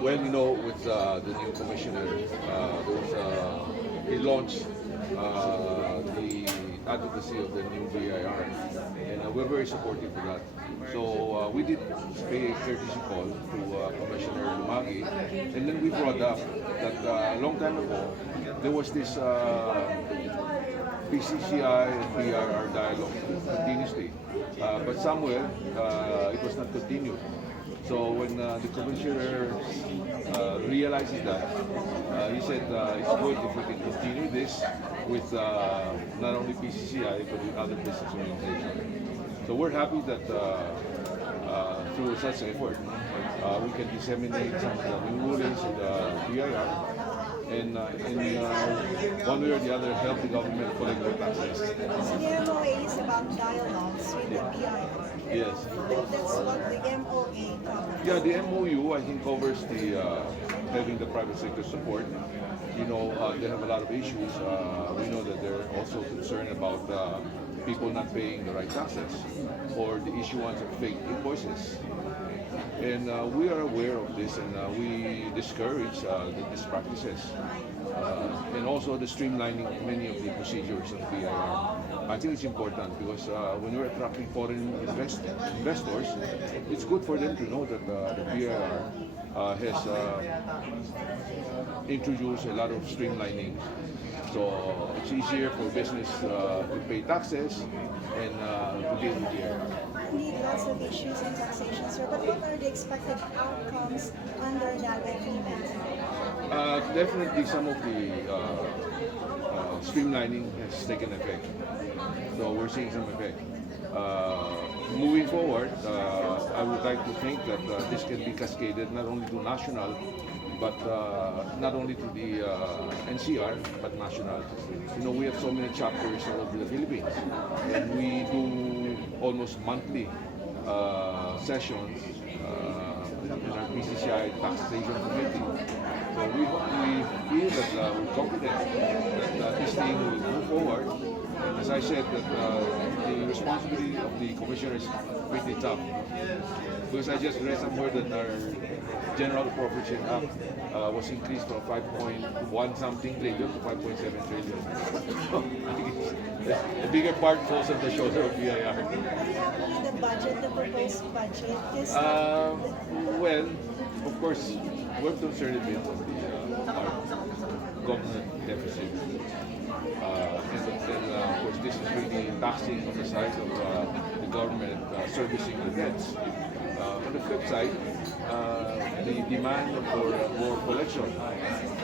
Well, you know, with the new commissioner, he launched the advocacy of the new BIR, and we're very supportive of that. So we did pay a courtesy call to Commissioner Lumagui, and then we brought up that a long time ago there was this PCCI and BRR dialogue continuously, but somewhere it was not continued. So when the commissioner realizes that, he said it's good if we can continue this with not only PCCI but with other business organizations. So we're happy that through such effort, we can disseminate some of the new rulings of the BIR and in one way or the other help the government collect their taxes. So the MOA is about dialogues with the BIR. Yes. That's what the MOA covers. Yeah, the MOU I think covers the having the private sector support. You know, they have a lot of issues. We know that they're also concerned about people not paying the right taxes or the issuance of fake invoices. And we are aware of this, and we discourage these practices, and also the streamlining of many of the procedures of BIR. I think it's important because when we're attracting foreign investors, it's good for them to know that the BIR has introduced a lot of streamlining. So it's easier for business to pay taxes and to deal with the area. Indeed, lots of issues in taxation, sir. But what are the expected outcomes under that agreement? Definitely some of the streamlining has taken effect. So we're seeing some effect. Moving forward, I would like to think that this can be cascaded not only to national, but not only to the NCR, but national. You know, we have so many chapters all over the Philippines, and we do almost monthly sessions in our PCCI taxation committee. So we feel that we're confident that this thing will move forward. And as I said, that the responsibility of the commissioner is pretty tough. Because I just read somewhere that our general appropriation act was increased from 5.1 something trillion to 5.7 trillion. The bigger part falls on the shoulder of BIR. Are you happy with the budget, the proposed budget? Well, of course, we're concerned a bit with our government deficit. And then, of course, this is really taxing on the side of the government servicing the debts. On the flip side, the demand for more collection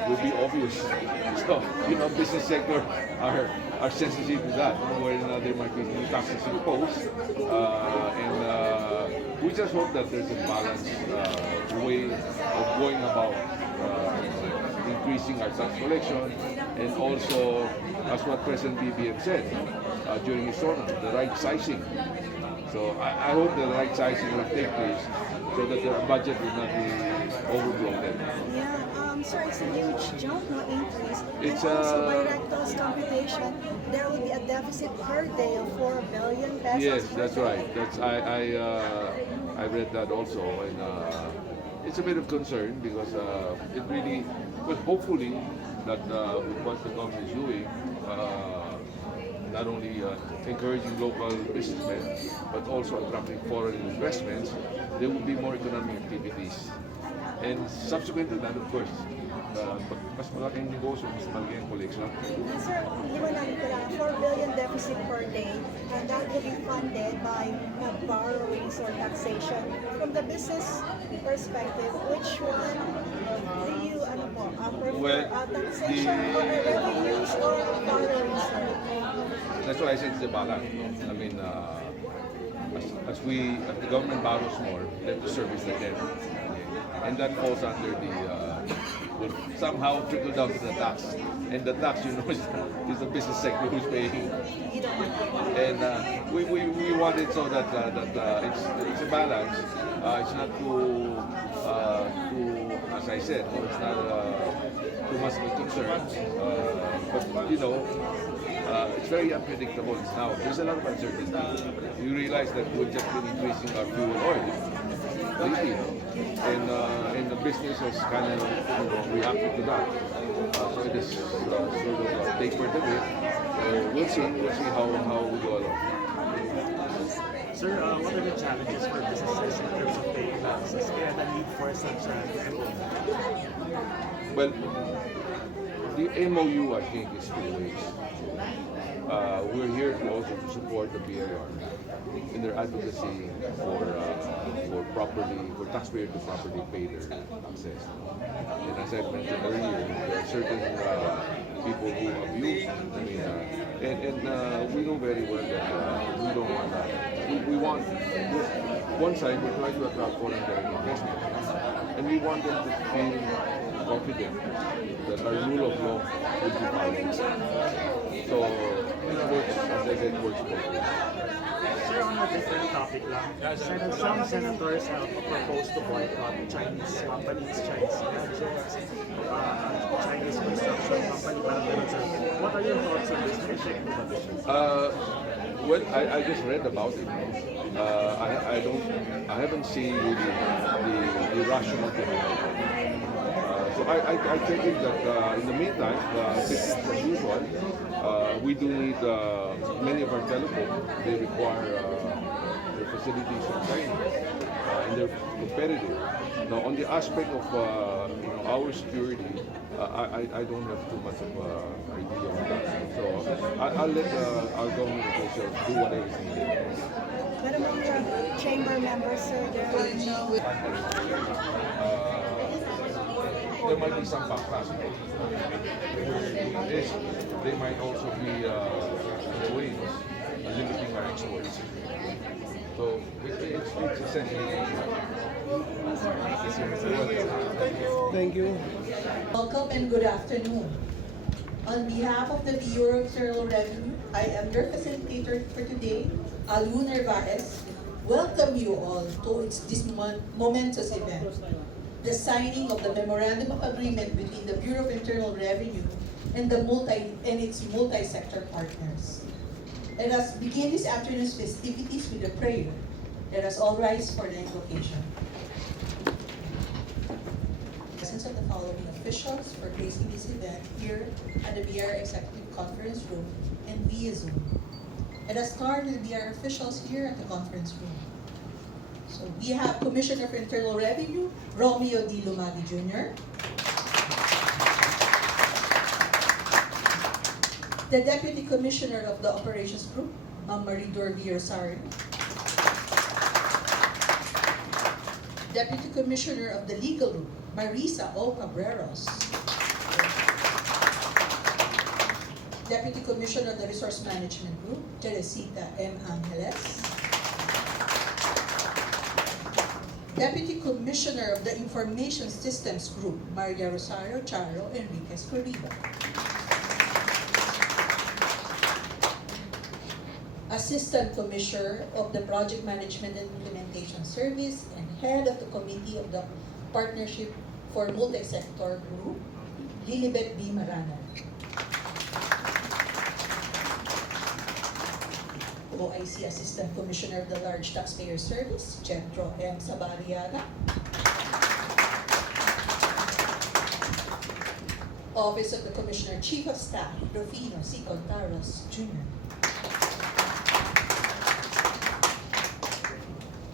will be obvious. So, you know, business sector are sensitive to that, when there might be new taxes imposed. And we just hope that there's a balanced way of going about increasing our tax collection, and also, as what President BBM said during his honor, the right sizing. So I hope the right sizing will take place so that the budget will not be overbloated. Yeah, sir, it's a huge jump, no increase. It's and also by Rector's computation, there will be a deficit per day of 4 billion pesos. Yes, that's right. That's I read that also, and it's a bit of concern because it really, well, hopefully that with what the government is doing, not only encouraging local businessmen, but also attracting foreign investments, there will be more economic activities. And subsequent to that, of course, mas malaking negosyo, mas malaking collection. And sir, liwanagin ko lang, 4 billion deficit per day, and that will be funded by borrowings or taxation. From the business perspective, which one do you prefer, taxation or revenues or borrowings, sir? That's why I said it's a balance. I mean, as the government borrows more, they have to service the debt. And that falls under the, will somehow trickle down to the tax. And the tax, you know, is the business sector who's paying. And we want it so that it's a balance. It's not too, as I said, it's not too much of a concern. But, you know, it's very unpredictable now. There's a lot of uncertainty. You realize that we've just been increasing our fuel oil. lately, and the business has kind of reacted to that. So it is sort of tapered a bit. We'll see how we go along. Sir, what are the challenges for businesses in terms of paying taxes and the need for such an MOU? Well, the MOU I think is two ways. We're here to also to support the BIR in their advocacy for taxpayers to properly pay their taxes. And as I mentioned earlier, there are certain people who abuse. We know very well that we don't want that. We want one side we're trying to attract foreign direct investment, and we want them to feel confident that our rule of law will be followed. So it works, as I said, it works both ways. Sir, on a different topic lang, some senators have proposed to boycott Chinese companies, Chinese gadgets, Chinese construction company, parang ganun, sir. What are your thoughts on this? Check mo ba this? Well, I just read about it. I haven't seen really the rationale behind it. So I think that in the meantime, business as usual. We do need many of our telecom. They require their facilities from China, and they're competitive. Now, on the aspect of our security, I don't have too much of an idea on that. So I'll let our government officials do whatever is needed. What about your chamber members, sir? There might be some backlash. They might also be in a way limiting our exports. So it's essentially. Thank you. Welcome and good afternoon. On behalf of the Bureau of Internal Revenue, I am your facilitator for today, Alu Narvaez. Welcome you all to this momentous event, the signing of the Memorandum of Agreement between the Bureau of Internal Revenue and its multi-sector partners. Let us begin this afternoon's festivities with a prayer. Let us all rise for the invocation. Presence of the following officials for gracing this event here at the BR Executive Conference Room and via Zoom. Let us start with the BR officials here at the conference room. So we have Commissioner for Internal Revenue, Romeo Lumagui Jr. The Deputy Commissioner of the Operations Group, Maridor V. Rosario. Deputy Commissioner of the Legal Group, Marisa O. Cabreros. Deputy Commissioner of the Resource Management Group, Teresita M. Angeles. Deputy Commissioner of the Information Systems Group, Maria Rosario Charo Enriquez Corriba. Assistant Commissioner of the Project Management and Implementation Service and Head of the Committee of the Partnership for Multi-Sector Group, Lilibet B. Marana. OIC Assistant Commissioner of the Large Taxpayer Service, Jetro M. Sabariaga. Office of the Commissioner Chief of Staff, Rufino C. Contaros, Jr.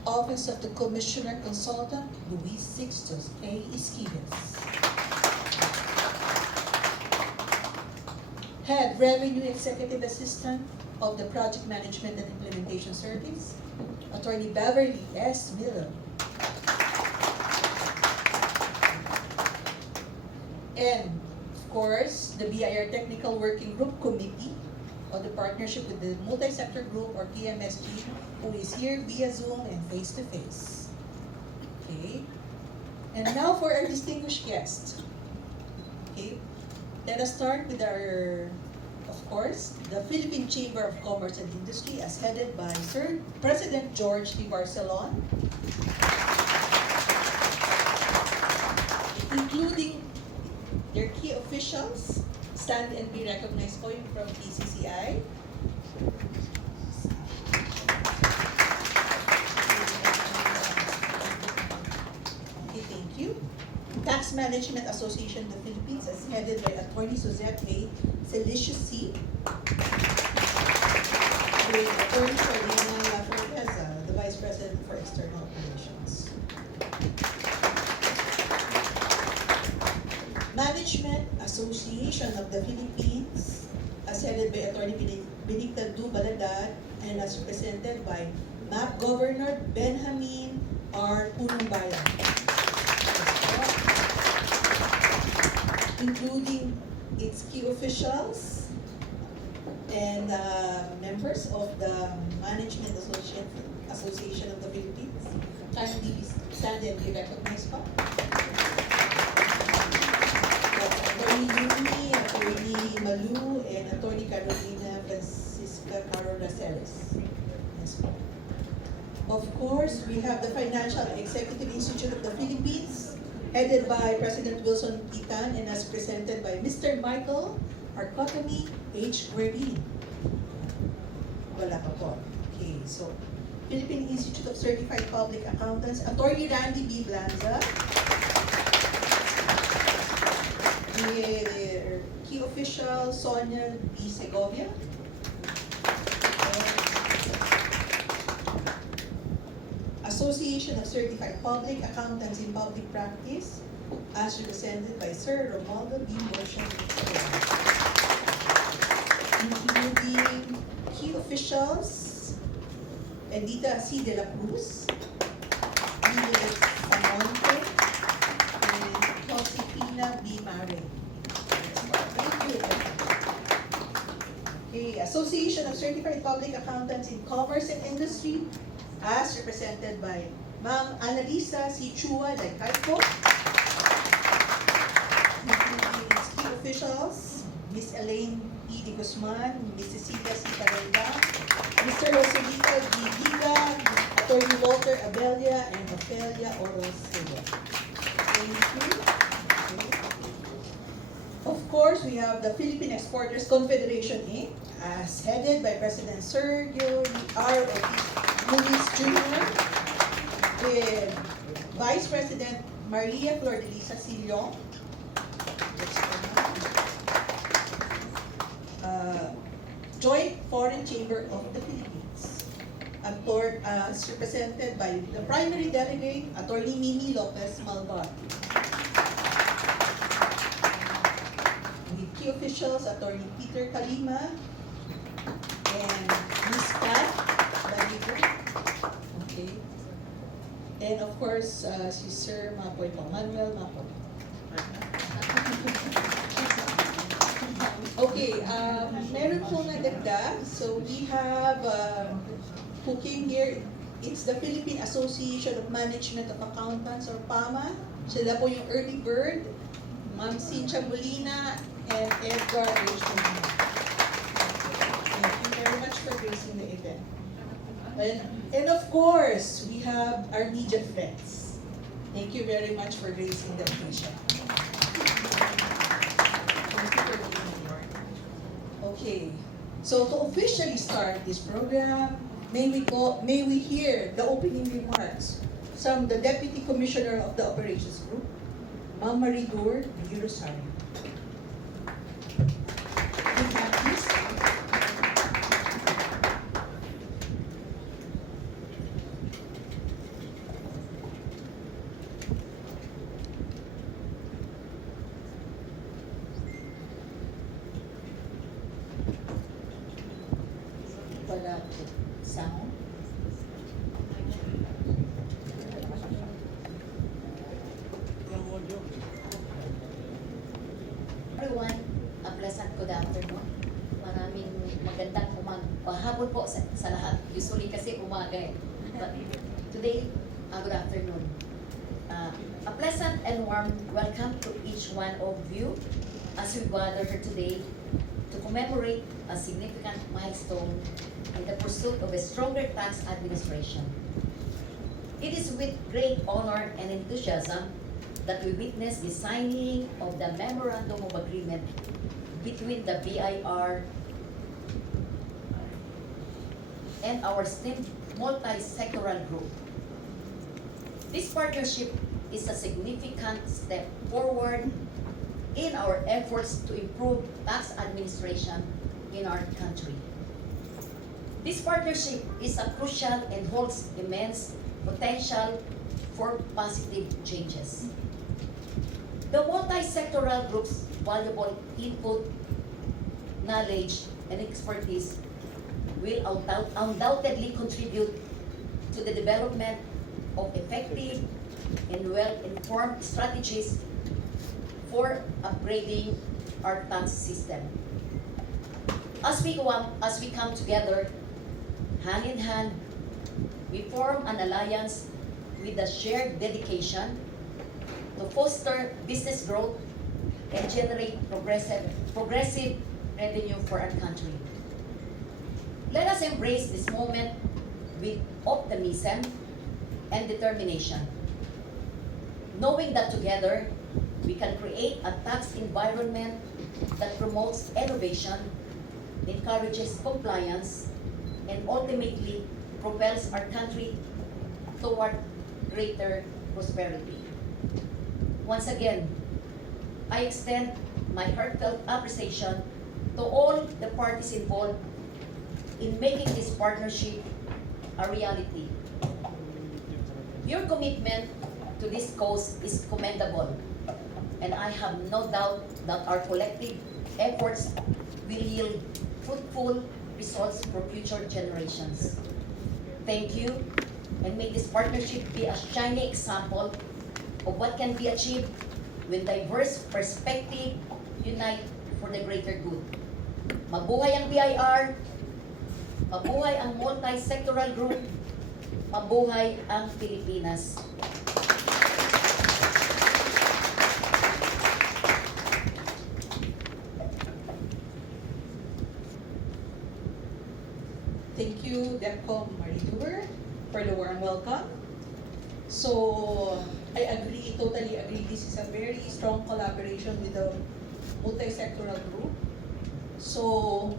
Office of the Commissioner Consultant, Luis Sixtus A. Esquives. Head Revenue Executive Assistant of the Project Management and Implementation Service, Attorney Beverly S. Miller. And, of course, the BIR Technical Working Group Committee of the Partnership with the Multi-Sector Group, or PMSG, who is here via Zoom and face-to-face. Okay? And now for our distinguished guest. Okay? Let us start with our, of course, the Philippine Chamber of Commerce and Industry, as headed by Sir President George T. Barcelon, including their key officials. Stand and be recognized po yung from PCCI. Tax Management Association of the Philippines, as headed by Attorney SUZETTE, CELICIOUS-SY, with Attorney Sardina Forteza, the Vice President for External Relations. Management Association of the Philippines, as headed by Attorney BENEDICTA DU-BALADAD, and as represented by MAP Governor Benjamin R. Punumbayan, including its key officials and members of the Management Association of the Philippines. Kindly stand and be recognized pa. Attorney Yumi, Attorney Malu, and Attorney Carolina Francisca Carola Ceres. Yes, po. Of course, we have the Financial and Executive Institute of the Philippines, headed by President Wilson Titan and as presented by Mr. Michael Arcotomy H. Guerin. Wala pa po. Okay, so Philippine Institute of Certified Public Accountants, Attorney Randy B. BLANZA, the key official Sonia B. Segovia, Association of Certified Public Accountants in Public Practice, as represented by Sir Romualdo B. MURCIA, including key officials Edita C. de la Cruz, Miguel Samonte, and Josefina B. Mare. Thank you. Okay, Association of Certified Public Accountants in Commerce and Industry, as represented by Ma'am Annalisa C. CHUA-DYCAICO, including its key officials, Ms. Elaine E. de Guzman, Ms. Cecilia C. Parenda, Mr. Joselito D. Diga, Attorney Walter Abelia, and Ophelia Oros Silva. Thank you. Of course, we have the Philippine Exporters Confederation, Inc., as headed by President Sergio R. Luis Jr., with Vice President Maria Flor de Lisa Sillon, Joint Foreign Chamber of the Philippines, as represented by the primary delegate, Attorney Mimi Lopez Malvar. With key officials, Attorney Peter Kalima and Ms. Pat Baligo. Okay. And of course, si Sir Mapoy po, Manuel Mapoy. Okay, meron po na dagdag. So we have, who came here, it's the Philippine Association of Management of Accountants, or PAMA. Sila po yung early bird, Ma'am Cynthia Molina and Edgar H. Molina. Thank you very much for gracing the event. And of course, we have our media friends. Thank you very much for gracing the occasion. Thank you for being here. Okay, so to officially start this program, may we hear the opening remarks from the Deputy Commissioner of the Operations Group, Ma'am Maridur de Rosario. Please. Wala po sound. Everyone, a pleasant good afternoon. Maraming magandang hapon po sa lahat. Usually kasi umaga eh. But today, good afternoon. A pleasant and warm welcome to each one of you as we gather here today to commemorate a significant milestone in the pursuit of a stronger tax administration. It is with great honor and enthusiasm that we witness the signing of the Memorandum of Agreement between the BIR and our esteemed Multi-Sectoral Group. This partnership is a significant step forward in our efforts to improve tax administration in our country. This partnership is a crucial and holds immense potential for positive changes. The multi-sectoral group's valuable input, knowledge, and expertise will undoubtedly contribute to the development of effective and well-informed strategies for upgrading our tax system. As we come together, hand in hand, we form an alliance with a shared dedication to foster business growth and generate progressive revenue for our country. Let us embrace this moment with optimism and determination, knowing that together we can create a tax environment that promotes innovation, encourages compliance, and ultimately propels our country toward greater prosperity. Once again, I extend my heartfelt appreciation to all the parties involved in making this partnership a reality. Your commitment to this cause is commendable, and I have no doubt that our collective efforts will yield fruitful results for future generations. Thank you, and may this partnership be a shining example of what can be achieved when diverse perspectives unite for the greater good. Mabuhay ang BIR, mabuhay ang multi-sectoral group, mabuhay ang Pilipinas. Thank you, DEPCOM Mariduber, for the warm welcome. So, I agree, totally agree. This is a very strong collaboration with the multi-sectoral group. So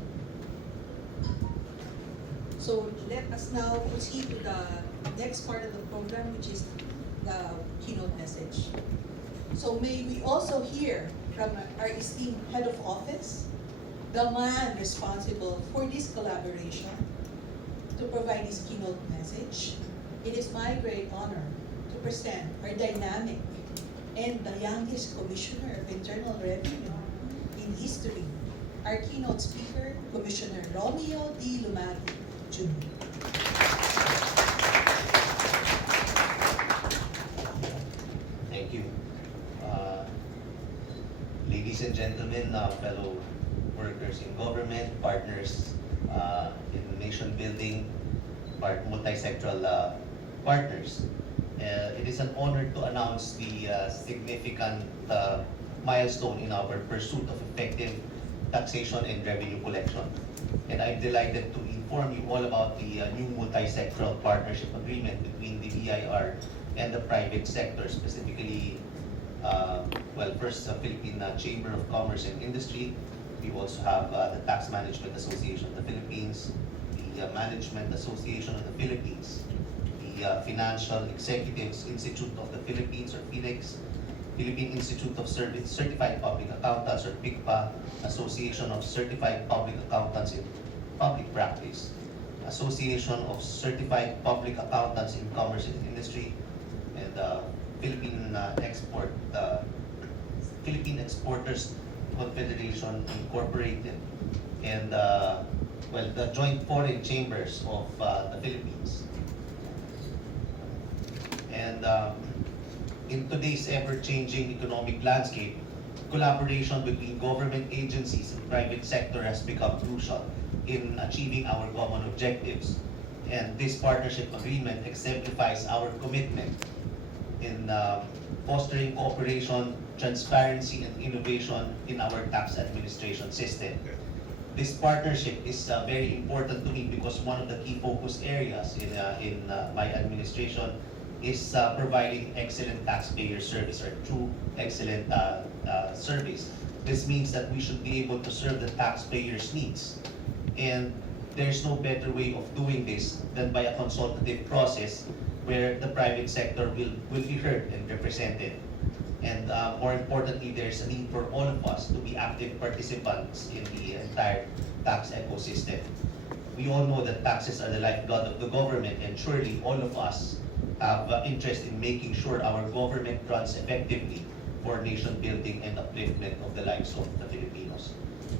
let us now proceed to the next part of the program, which is the keynote message. So may we also hear from our esteemed head of office, the man responsible for this collaboration, to provide his keynote message. It is my great honor to present our dynamic and the youngest Commissioner of Internal Revenue in history, our keynote speaker, Commissioner Romeo Lumagui, Jr. Thank you. Ladies and gentlemen, fellow workers in government, partners in nation building, multi-sectoral partners. It is an honor to announce the significant milestone in our pursuit of effective taxation and revenue collection. And I'm delighted to inform you all about the new multi-sectoral partnership agreement between the BIR and the private sector, specifically, first the Philippine Chamber of Commerce and Industry. We also have the Tax Management Association of the Philippines, the Management Association of the Philippines, the Financial Executives Institute of the Philippines, or FINEX, Philippine Institute of Certified Public Accountants, or PICPA, Association of Certified Public Accountants in Public Practice, Association of Certified Public Accountants in Commerce and Industry, and Philippine Exporters Confederation Incorporated, and the Joint Foreign Chambers of the Philippines. And in today's ever-changing economic landscape, collaboration between government agencies and private sector has become crucial in achieving our common objectives. And this partnership agreement exemplifies our commitment in fostering cooperation, transparency, and innovation in our tax administration system. This partnership is very important to me because one of the key focus areas in my administration is providing excellent taxpayer service, or true excellent service. This means that we should be able to serve the taxpayers' needs. And there's no better way of doing this than by a consultative process where the private sector will be heard and represented. And more importantly, there's a need for all of us to be active participants in the entire tax ecosystem. We all know that taxes are the lifeblood of the government, and surely all of us have interest in making sure our government runs effectively for nation building and upliftment of the lives of the Filipinos.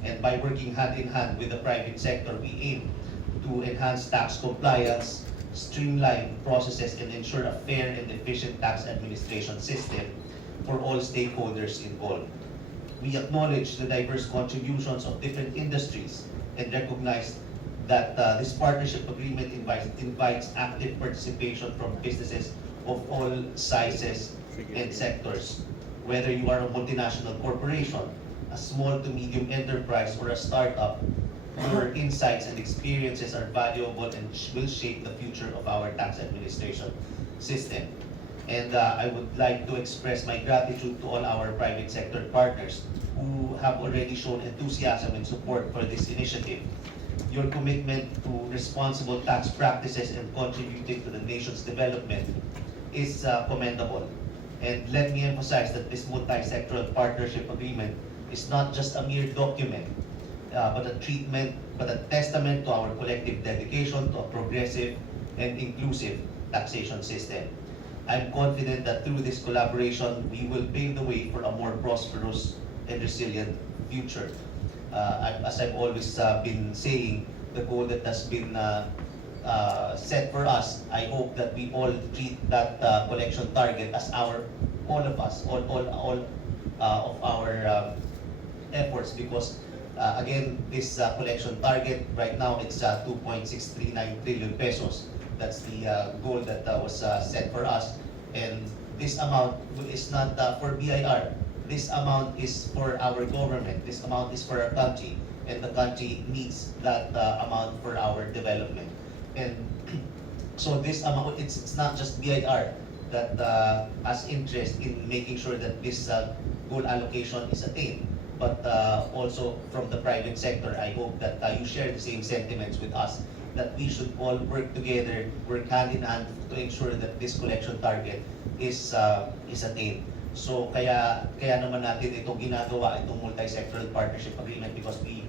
And by working hand in hand with the private sector, we aim to enhance tax compliance, streamline processes, and ensure a fair and efficient tax administration system for all stakeholders involved. We acknowledge the diverse contributions of different industries and recognize that this partnership agreement invites active participation from businesses of all sizes and sectors. Whether you are a multinational corporation, a small to medium enterprise, or a startup, your insights and experiences are valuable and will shape the future of our tax administration system. And I would like to express my gratitude to all our private sector partners who have already shown enthusiasm and support for this initiative. Your commitment to responsible tax practices and contributing to the nation's development is commendable. And let me emphasize that this multi-sectoral partnership agreement is not just a mere document, but a testament to our collective dedication to a progressive and inclusive taxation system. I'm confident that through this collaboration, we will pave the way for a more prosperous and resilient future. As I've always been saying, the goal that has been set for us, I hope that we all treat that collection target as all of our efforts, because again, this collection target right now, it's 2.639 trillion pesos. That's the goal that was set for us. And this amount is not for BIR. This amount is for our government. This amount is for our country. And the country needs that amount for our development. And so this amount, it's not just BIR that has interest in making sure that this goal allocation is attained, but also from the private sector. I hope that you share the same sentiments with us, that we should all work together, work hand in hand to ensure that this collection target is attained. So kaya naman natin itong ginagawa, itong multi-sectoral partnership agreement, because we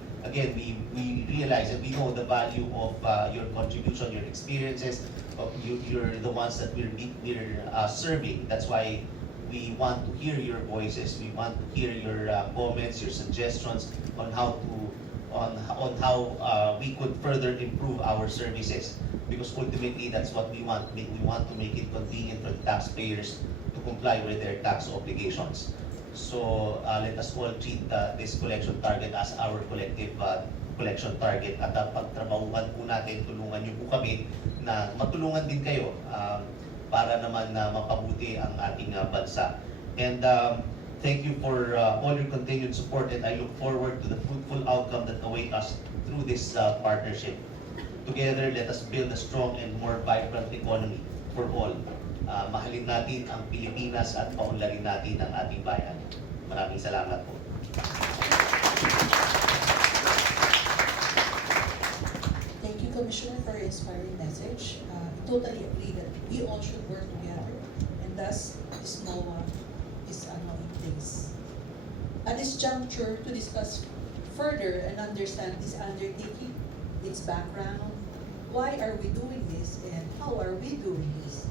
realize and we know the value of your contribution, your experiences. You're the ones that we're serving. That's why we want to hear your voices. We want to hear your comments, your suggestions on how we could further improve our services. Because ultimately, that's what we want. We want to make it convenient for the taxpayers to comply with their tax obligations. So let us all treat this collection target as our collective collection target. At pagtrabahuhan po natin, tulungan niyo po kami na matulungan din kayo para naman na mapabuti ang ating bansa. And thank you for all your continued support, and I look forward to the fruitful outcome that await us through this partnership. Together, let us build a strong and more vibrant economy for all. Mahalin natin ang Pilipinas at paunlarin natin ang ating bayan. Maraming salamat po. Thank you, Commissioner, for your inspiring message. Totally agree that we all should work together, and thus this MOA is in place. At this juncture, to discuss further and understand this undertaking, its background, why are we doing this, and how are we doing this,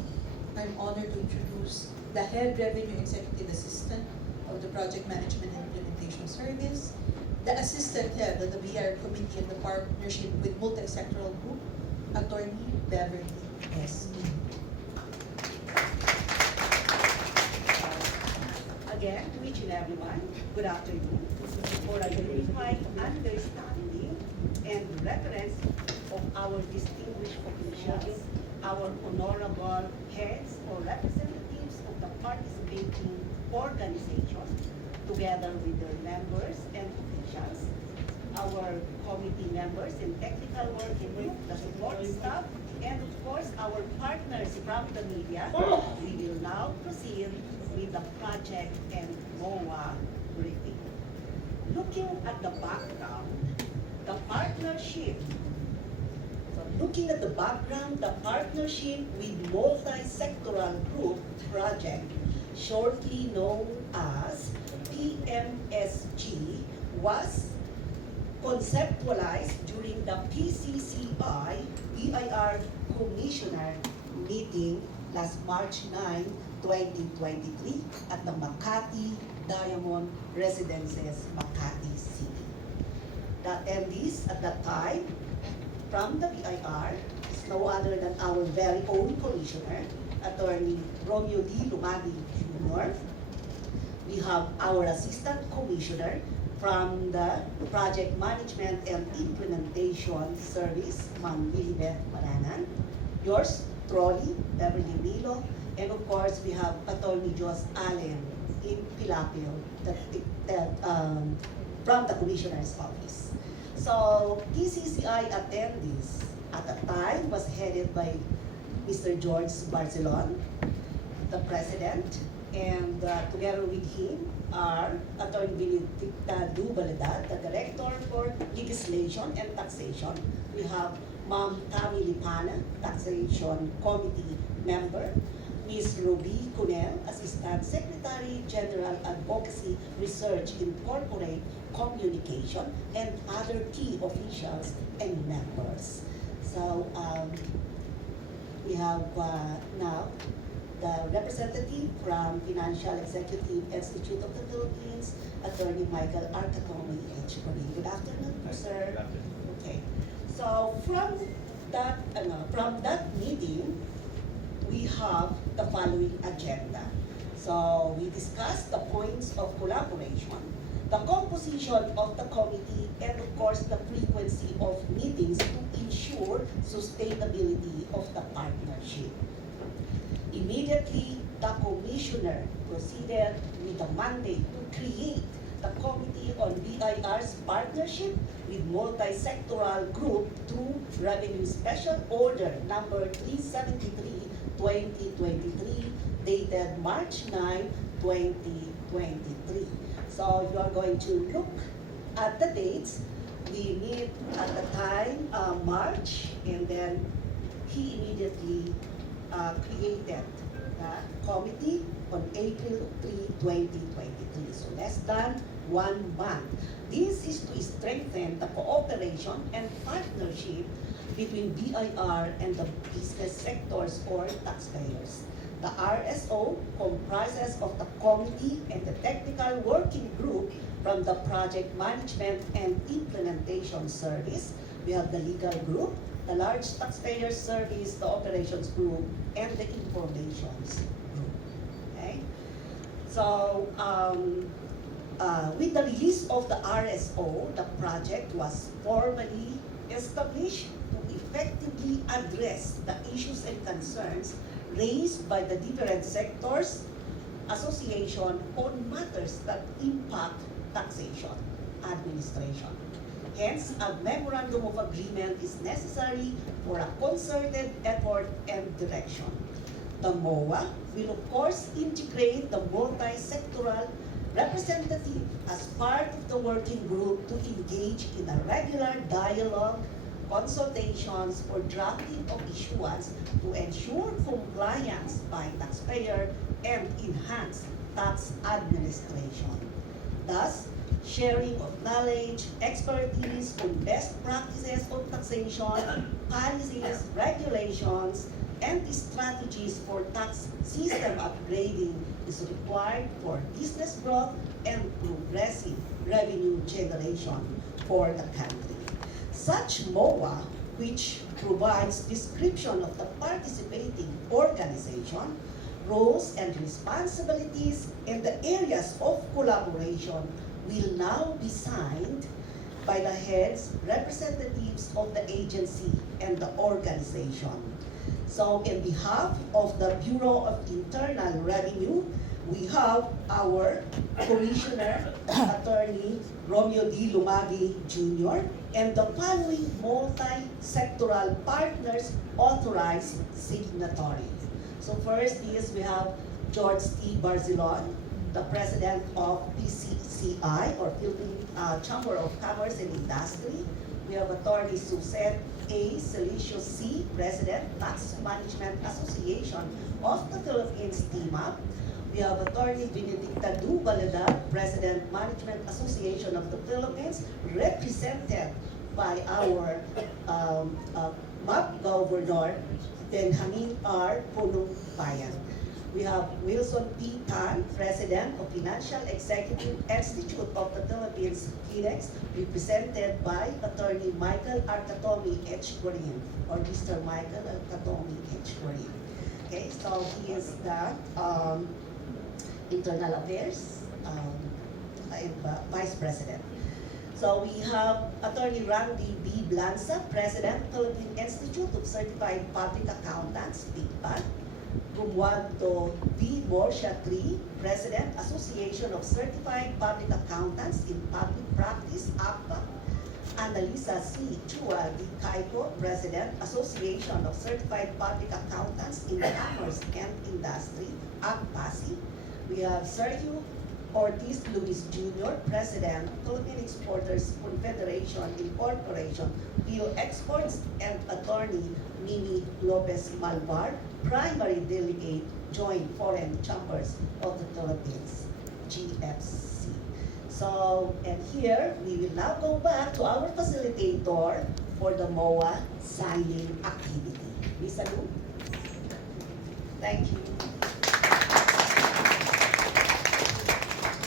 I'm honored to introduce the Head Revenue Executive Assistant of the Project Management and Implementation Service, the Assistant Head of the BR Committee and the Partnership with Multi-Sectoral Group, Attorney Beverly S. Again, to each and everyone, good afternoon. For a unified understanding and reference of our distinguished officials, our honorable heads or representatives of the participating organizations, together with their members and officials, our committee members and technical working group, the support staff, and of course our partners from the media, we will now proceed with the project and MOA briefing. Looking at the background, the partnership, so looking at the background, the partnership with Multi-Sectoral Group project, shortly known as PMSG, was conceptualized during the PCCI BIR Commissioner meeting last March 9, 2023 at the Makati Diamond Residences, Makati City. The attendees at that time from the BIR is no other than our very own Commissioner, Attorney Romeo Lumagui Jr. We have our Assistant Commissioner from the Project Management and Implementation Service, Ma'am Lilibeth Maranan. Yours truly, Beverly Milo, and of course we have Attorney Jos Allen in Pilapil from the Commissioner's Office. So PCCI attendees at the time was headed by Mr. George Barcelon, the President, and together with him are Attorney Benedicta DU-BALADAD, the Director for Legislation and Taxation. We have Ma'am Tammy Lipana, Taxation Committee Member, Ms. Ruby Cunel, Assistant Secretary General Advocacy Research in Corporate Communication, and other key officials and members. So we have now the representative from Financial Executive Institute of the Philippines, Attorney Michael Arcatomi H. Good afternoon, sir. Good afternoon. Okay. So from that meeting, we have the following agenda. So we discussed the points of collaboration, the composition of the committee, and of course the frequency of meetings to ensure sustainability of the partnership. Immediately, the Commissioner proceeded with the mandate to create the Committee on BIR's partnership with Multi-Sectoral Group through Revenue Special Order number 373/2023, dated March 9, 2023. So you are going to look at the dates. We meet at the time, March, and then he immediately created the committee on April 3, 2023. So less than 1 month. This is to strengthen the cooperation and partnership between BIR and the business sectors or taxpayers. The RSO comprises of the committee and the technical working group from the Project Management and Implementation Service. We have the legal group, the large taxpayer service, the operations group, and the informations group. Okay? So, with the release of the RSO, the project was formally established to effectively address the issues and concerns raised by the different sectors, association on matters that impact taxation administration. Hence, a memorandum of agreement is necessary for a concerted effort and direction. The MOA will of course integrate the multi-sectoral representative as part of the working group to engage in a regular dialogue, consultations for drafting of issuance to ensure compliance by taxpayer and enhance tax administration. Thus, sharing of knowledge, expertise on best practices of taxation, policies, regulations, and strategies for tax system upgrading is required for business growth and progressive revenue generation for the country. Such MOA, which provides description of the participating organization, roles and responsibilities, and the areas of collaboration will now be signed by the heads, representatives of the agency and the organization. So, in behalf of the Bureau of Internal Revenue, we have our Commissioner, Attorney Romeo Lumagui Jr., and the following multi-sectoral partners authorized signatories. So first is we have George T. Barcelon, the President of PCCI, or Philippine Chamber of Commerce and Industry. We have Attorney SUZETTE A. CELICIOUS-SY, President, Tax Management Association of the Philippines, TMAP. We have Attorney Benedicta DU-BALADAD, President, Management Association of the Philippines, represented by our MAP Governor, Benjamin R. Punong Bayan. We have Wilson P. Tan, President of Financial Executive Institute of the Philippines, FINEX, represented by Attorney Michael Arcatomi H. Guarin, or Mr. Michael Arcatomi H. Guarin. Okay, so he is the Internal Affairs Vice President. So we have Attorney Randy B. BLANZA, President, Philippine Institute of Certified Public Accountants, PICPA. Romualdo B. MURCIA III, President, Association of Certified Public Accountants in Public Practice, ACPAPP. LISSA C. CHUA-DYCAICO, President, Association of Certified Public Accountants in Commerce and Industry, ACPACI. We have Sergio Ortiz Luis Jr., President, Philippine Exporters Confederation Incorporation, Bill Exports, and Attorney Mimi Lopez Malvar, Primary Delegate, Joint Foreign Chambers of the Philippines, GFC. So, and here, we will now go back to our facilitator for the MOA signing activity. Ms. Alu? Thank you.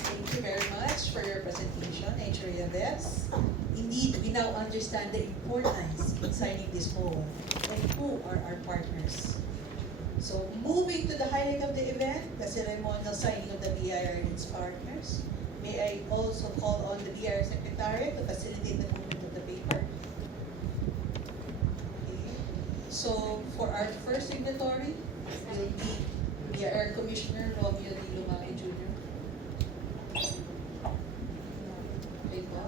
Thank you very much for your presentation, Engineer Reves. Indeed, we now understand the importance in signing this MOA and who are our partners. So, moving to the highlight of the event, the ceremonial signing of the BIR and its partners. May I also call on the BIR Secretary to facilitate the movement of the paper. Okay. So, for our first signatory, will be BIR Commissioner Romeo Lumagui Jr. Okay po.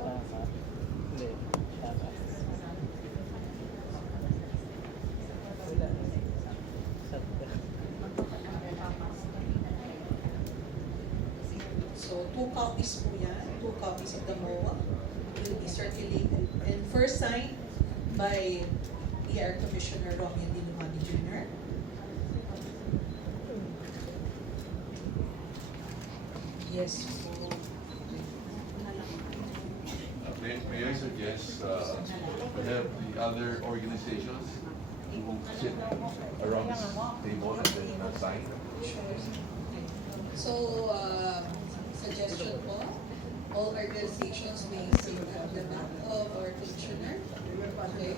So, 2 copies po yan. 2 copies of the MOA will be circulated and first signed by BIR Commissioner Romeo Lumagui Jr. Yes po. May I suggest to have the other organizations who sit around this table and then sign? So, suggestion po, all organizations may sign at the back of our commissioner. Okay.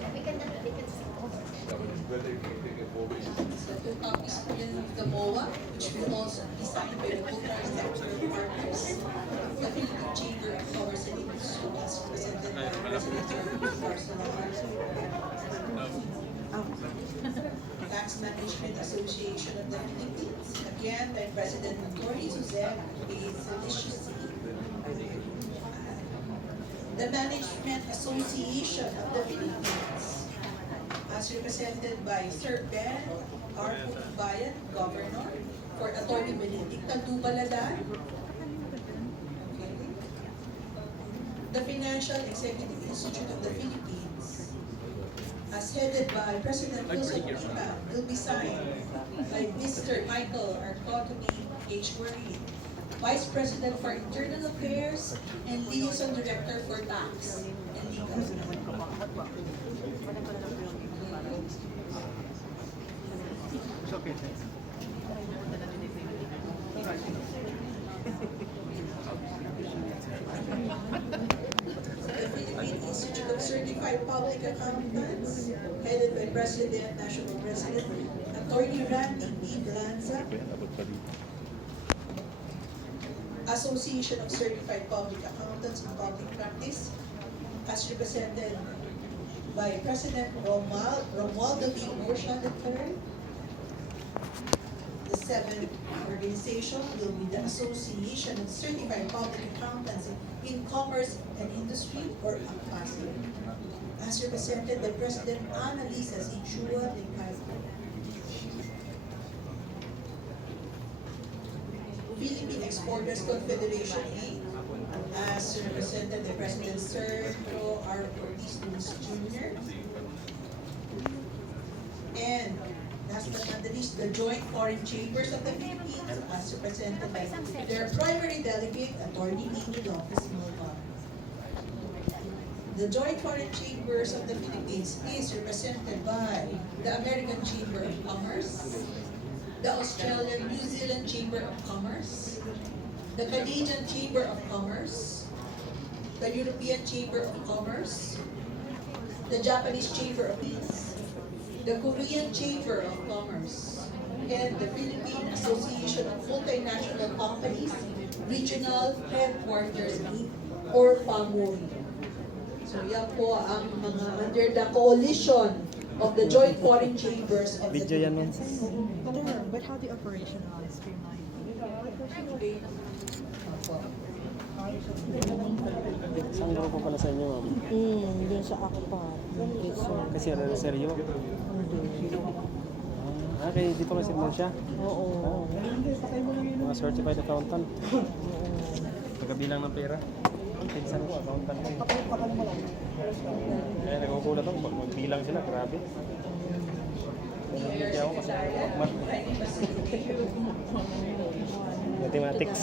Whether you take it forward. So, 2 copies po din of the MOA, which will also be signed by the Multi-Sectoral Partners, the Philippine Chamber of Commerce and Industry, as presented by President of BARCELON, Tax Management Association of the Philippines, again by President Attorney SUZETTE, CELICIOUS-SY, the Management Association of the Philippines, as represented by Sir Ben R. Punong Bayan, Governor, for Attorney Benedicta DU-BALADAD. Okay. The Financial Executive Institute of the Philippines, as headed by President Wilson Pita, will be signed by Mr. Michael Arcatomi H. Guarin, Vice President for Internal Affairs and Liaison Director for Tax and Legal. The Philippine Institute of Certified Public Accountants, headed by President, National President, Attorney Randy B. BLANZA. Association of Certified Public Accountants in Public Practice, as represented by President Romualdo B. MURCIA III. The 7th organization will be the Association of Certified Public Accountants in Commerce and Industry, or ACPACI, as represented by President LISSA in CHUA-DYCAICO. Philippine Exporters Confederation Inc., as represented by President Sergio R. Ortiz Luis Jr. And last but not the least, the Joint Foreign Chambers of the Philippines, as represented by their primary delegate, Attorney Amy Lopez Mulva. The Joint Foreign Chambers of the Philippines is represented by the American Chamber of Commerce, the Australian New Zealand Chamber of Commerce, the Canadian Chamber of Commerce, the European Chamber of Commerce, the Japanese Chamber of Peace, the Korean Chamber of Commerce, and the Philippine Association of Multinational Companies Regional Headquarters Inc. or PAMURI. So yan po ang mga under the coalition of the Joint Foreign Chambers of the Philippines. But how the operational streamline? Saan grupo pala sa inyo, ma'am? Dun sa ACPAPP. Kasi seryo. Okay, dito kasi MURCIA. Oo. Mga certified accountant. Pagkabilang ng pera. Pinsan ko, accountant ko. Kaya nagkukulat ako, pag magbilang sila, grabe. Hindi ako kasi magmat. Mathematics.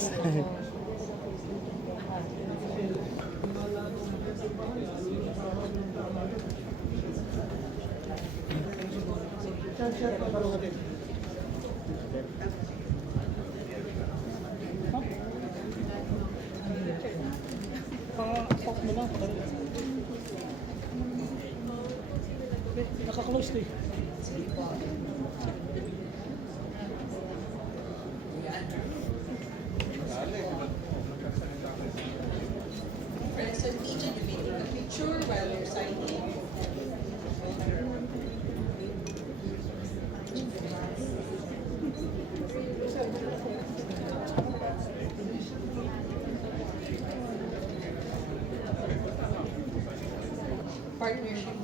Naka-close to eh. Friends and teacher, you may take a picture while you're signing. Partnership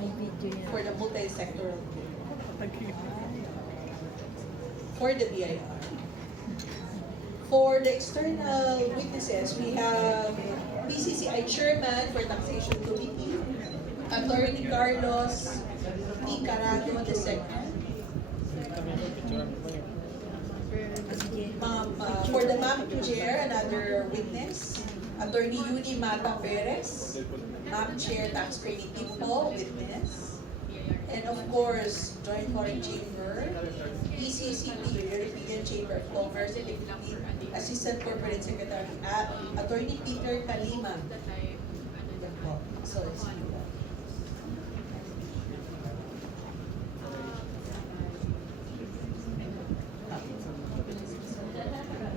for the multi-sectoral for the BIR. For the external witnesses, we have PCCI Chairman for Taxation Committee, Attorney Carlos P. Carago II. For the MAP Chair, another witness, Attorney Yuni Mata Perez, MAP Chair Tax Credit Info, witness. And of course, Joint Foreign Chamber, ECCP, European Chamber of Commerce, Assistant Corporate Secretary, Attorney Peter Kalima. So, it's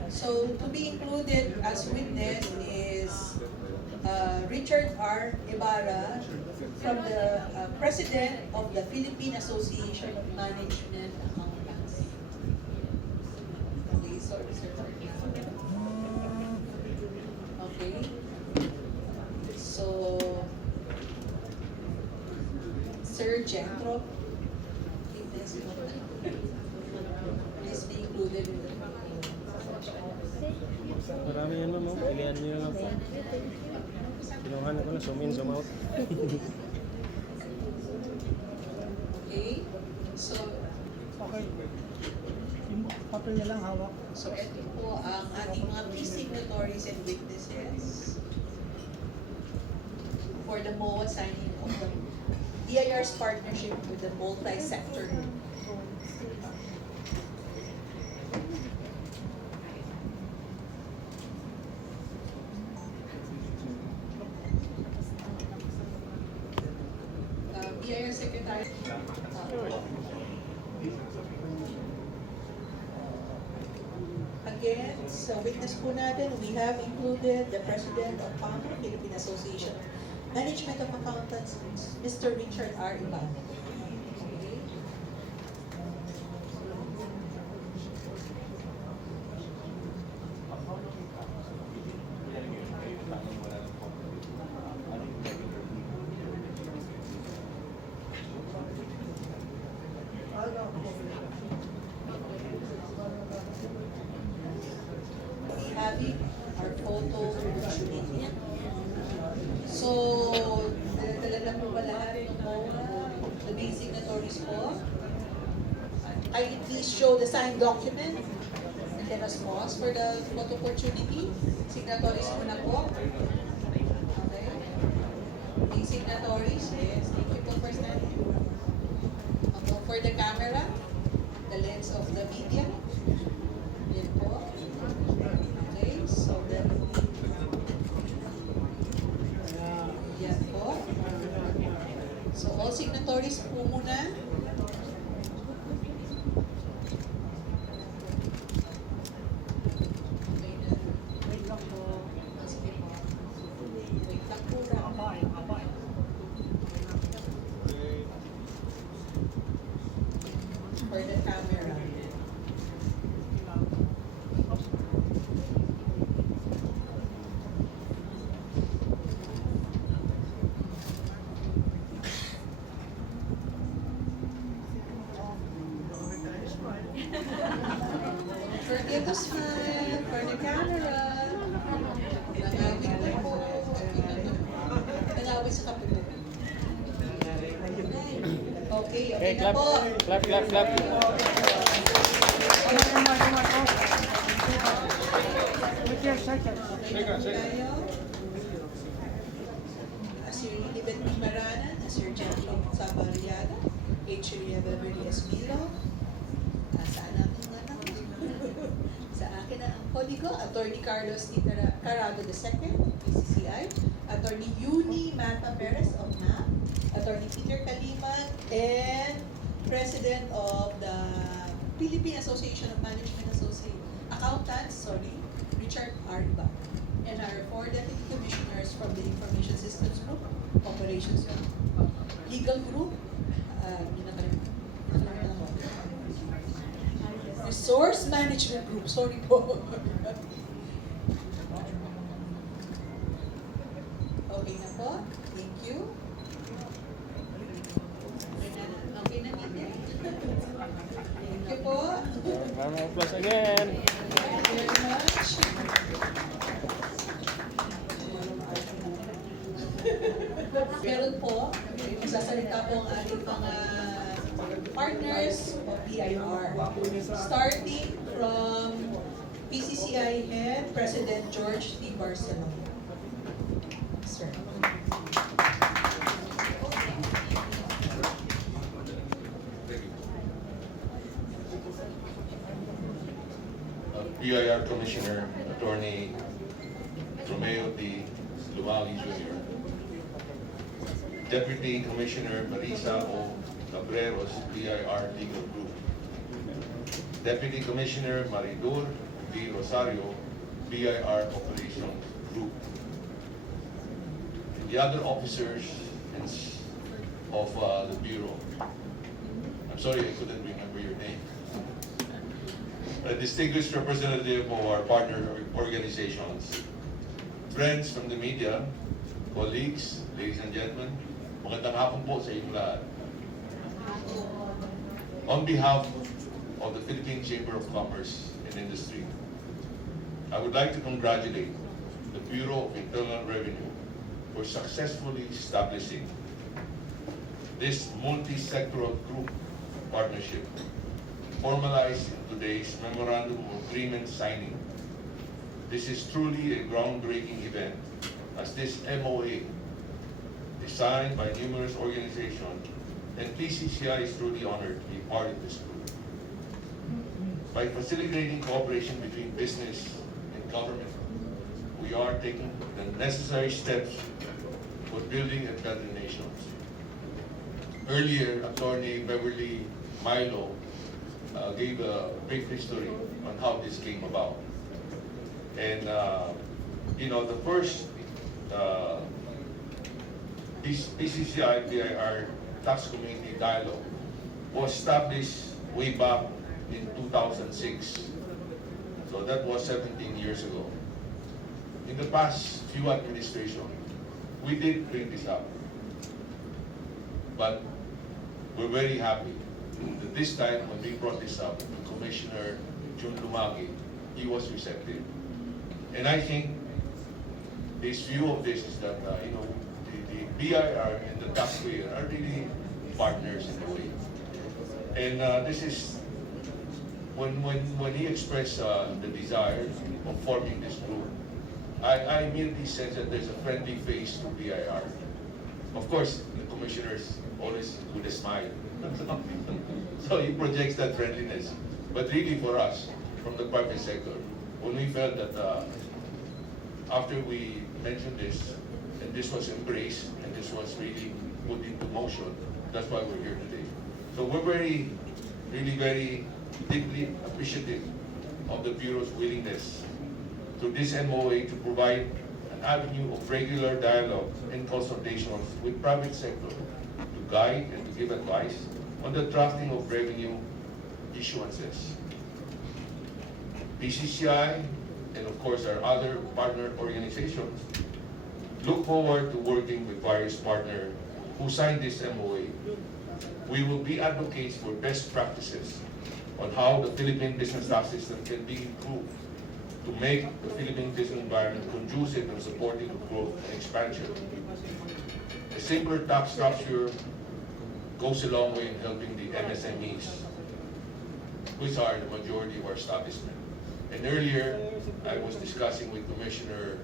So, to be included as witness is Richard R. Ibarra, from the President of the Philippine Association of Management Accountants. Okay, sorry, sir. Okay. So, Sir Jentro, please be included in the Marami yan, ma'am. Pilihan niyo lang po. Kinuhan ko na, zoom in, zoom out. Okay. So, Okay. Yung papel niya lang hawak. so ito po ang ating mga key signatories and witnesses for the MOA signing of the DIR's partnership with the multi-sector. DIR Secretary. Again, sa witness po natin, we have included the President of PAMURI, Philippine Association of Management of Accountants, Mr. Richard R. Ibarra. Okay. We having our photo opportunity. So, dala na po ba lahat ng MOA, the main signatories po? I please show the signed document. Let us pause for the photo opportunity. Signatories muna po. Okay. Yung signatories, yes. Thank you po for standing. For the camera, the lens of the media. Yan po. Okay, so then, yan po. So all signatories po muna. Okay na. Wait lang po. Sige po. Wait lang po. Abay, abay. For the camera. Forget to smile for the camera. Nangawit na po. Nangawit sa kape po. Okay, okay na po. Clap, clap, clap. With your second. Tayo. Sir Libet Maranan, Sir Jacqueline Sabariaga, H. Beverly Esmilo, saan natin nga na? Sa akin na ang kodigo, Attorney Carlos T. Carado II, PCCI, Attorney Yuni Mata Perez of MAP, Attorney Peter Kalimag, and President of the Philippine Association of Management Accountants, Richard R. Iba, and our 4 Deputy Commissioners from the Information Systems Group, Operations Group, Legal Group, Resource Management Group, sorry po. Okay na po, thank you. Okay na meeting. Thank you po. Round of applause again. Thank you very much. Meron po, magsasalita po ang ating mga partners o PIR. Starting from PCCI Head, President George T. Barcelon. Sir. PIR Commissioner, Attorney Romeo Lumagui Jr. Deputy Commissioner Marisa O. Cabreros, PIR Legal Group. Deputy Commissioner Maridur D. Rosario, PIR Operations Group. And the other officers of the Bureau. I'm sorry I couldn't remember your name. A distinguished representative of our partner organizations, friends from the media, colleagues, ladies and gentlemen, magandang hapon po sa inyo lahat. On behalf of the Philippine Chamber of Commerce and Industry, I would like to congratulate the Bureau of Internal Revenue for successfully establishing this multi-sectoral group partnership formalized in today's Memorandum of Agreement signing. This is truly a groundbreaking event, as this MOA, designed by numerous organizations, and PCCI is truly honored to be part of this group. By facilitating cooperation between business and government, we are taking the necessary steps for building a better nation. Earlier, Attorney Beverly Milo gave a brief history on how this came about. And, the first PCCI PIR Tax Community Dialogue was established way back in 2006. So that was 17 years ago. In the past few administrations, we did bring this up. But we're very happy that this time when we brought this up to Commissioner Jun Lumagui, he was receptive. And I think his view of this is that, the BIR and the taxpayer are really partners in a way. And this is when he expressed the desire of forming this group, I immediately sense that there's a friendly face to BIR. Of course, the commissioners always with a smile. So he projects that friendliness. But really for us, from the private sector, when we felt that after we mentioned this, and this was embraced, and this was really put into motion, that's why we're here today. So we're very, really very deeply appreciative of the Bureau's willingness to this MOA to provide an avenue of regular dialogue and consultations with private sector to guide and to give advice on the drafting of revenue issuances. PCCI and of course our other partner organizations look forward to working with various partners who signed this MOA. We will be advocates for best practices on how the Philippine business tax system can be improved to make the Philippine business environment conducive and supportive of growth and expansion. A simpler tax structure goes a long way in helping the MSMEs, which are the majority of our establishment. And earlier, I was discussing with Commissioner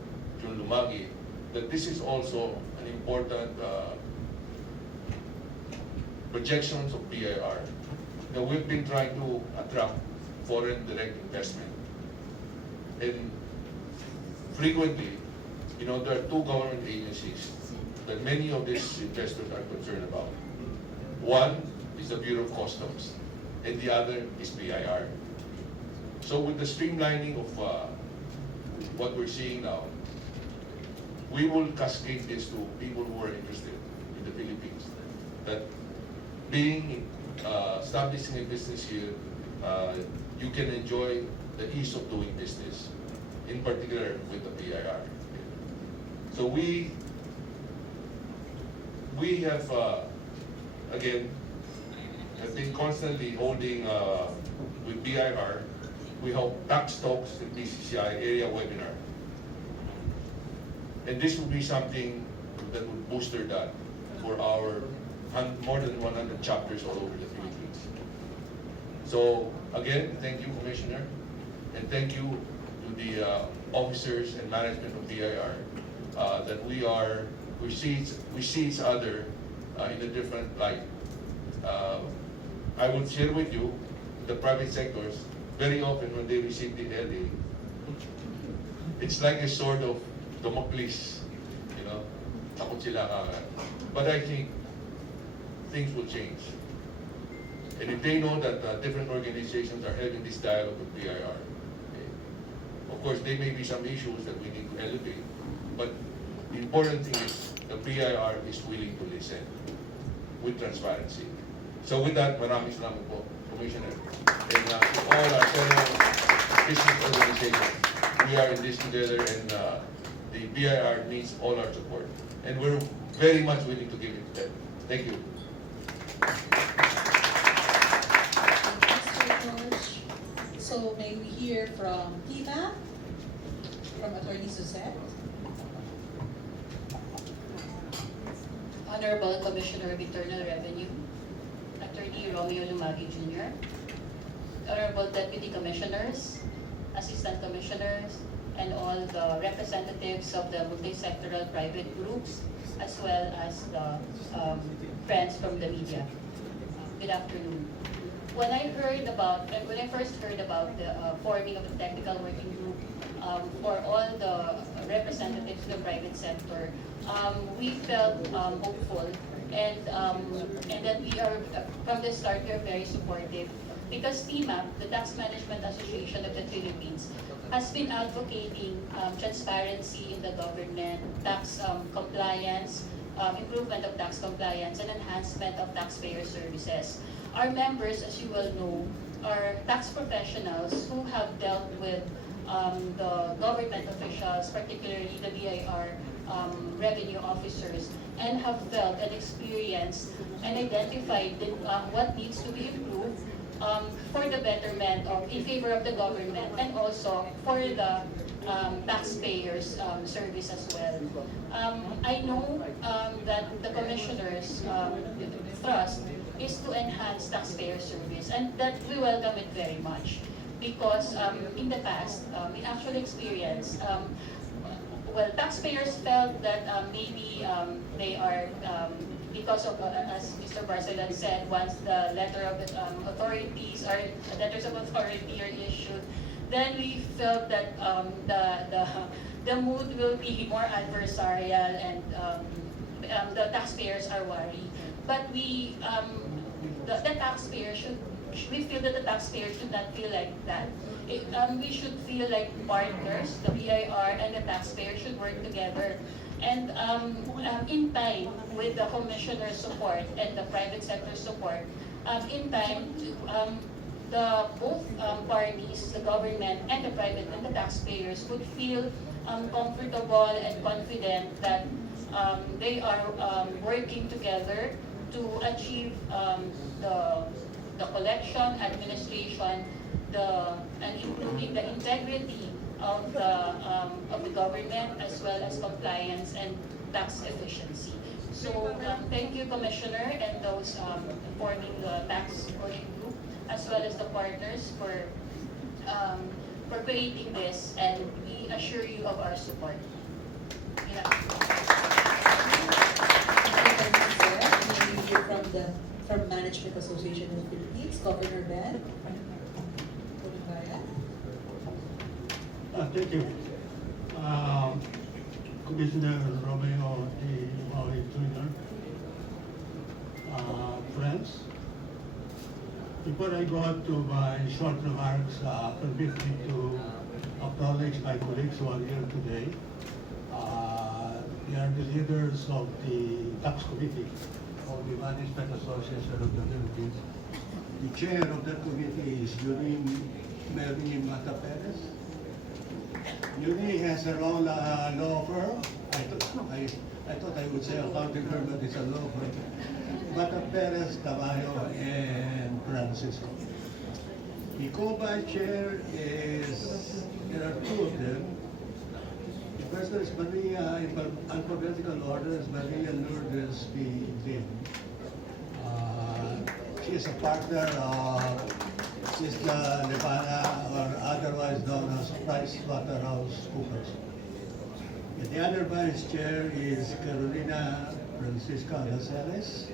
Lumagui that this is also an important projections of BIR. Now, we've been trying to attract foreign direct investment. And frequently, there are two government agencies that many of these investors are concerned about. One is the Bureau of Customs, and the other is BIR. So with the streamlining of what we're seeing now, we will cascade this to people who are interested in the Philippines. That being establishing a business here, you can enjoy the ease of doing business, in particular with the BIR. So we have, again, have been constantly holding with BIR. We have tax talks in PCCI area webinar. And this will be something that will booster that for our more than 100 chapters all over the Philippines. So again, thank you, Commissioner, and thank you to the officers and management of BIR that we see each other in a different light. I will share with you the private sectors. Very often when they receive the LA, it's like a sort of Damocles, takot sila kagad. But I think things will change. And if they know that different organizations are having this dialogue with BIR, of course there may be some issues that we need to elevate, but the important thing is the BIR is willing to listen with transparency. So with that, maraming salamat po, Commissioner, and to all our fellow business organizations. We are in this together, and the BIR needs all our support. And we're very much willing to give it to them. Thank you. Thank you, Mr. George. So may we hear from TMAP, from Attorney Suzette? Honorable Commissioner of Internal Revenue, Attorney Romeo Lumagui Jr., Honorable Deputy Commissioners, Assistant Commissioners, and all the representatives of the multi-sectoral private groups, as well as the friends from the media. Good afternoon. When I first heard about the forming of the technical working group for all the representatives of the private sector, we felt hopeful, and that we are, from the start, we are very supportive, because TMAP, the Tax Management Association of the Philippines, has been advocating transparency in the government, tax compliance, improvement of tax compliance, and enhancement of taxpayer services. Our members, as you well know, are tax professionals who have dealt with the government officials, particularly the BIR revenue officers, and have felt and experienced and identified what needs to be improved for the betterment of, in favor of the government, and also for the taxpayers' service as well. I know that the commissioners trust is to enhance taxpayer service, and that we welcome it very much because in the past, in actual experience, well, taxpayers felt that maybe they are, because of, as Mr. Barcelon said, once the letter of authorities or letters of authority are issued, then we felt that the mood will be more adversarial and the taxpayers are worried. But we, the taxpayer should, we feel that the taxpayer should not feel like that. We should feel like partners, the BIR and the taxpayer should work together. And in time, with the commissioner's support and the private sector support, in time, the both parties, the government and the private and the taxpayers would feel comfortable and confident that they are working together to achieve the collection, administration, and improving the integrity of the government as well as compliance and tax efficiency. So thank you, Commissioner, and those forming the tax working group, as well as the partners for creating this, and we assure you of our support. Yeah. From Management Association of the Philippines, Governor Ben. Thank you. Commissioner Romeo Lumagui Jr. Friends, before I go on to my short remarks, permit me to acknowledge my colleagues who are here today. They are the leaders of the Tax Committee of the Management Association of the Philippines. The chair of that committee is Mary Mata Perez. Yuri has her own law firm. I thought I would say accounting firm, but it's a law firm. Mata Perez, Tamayo, and Francisco. The co-vice chair is, there are two of them. The first one is Maria, in alphabetical order, is Maria Lourdes P. Lim. She is a partner of Isla Levana, or otherwise known as PricewaterhouseCoopers. And the other vice chair is Carolina Francisca Laceres.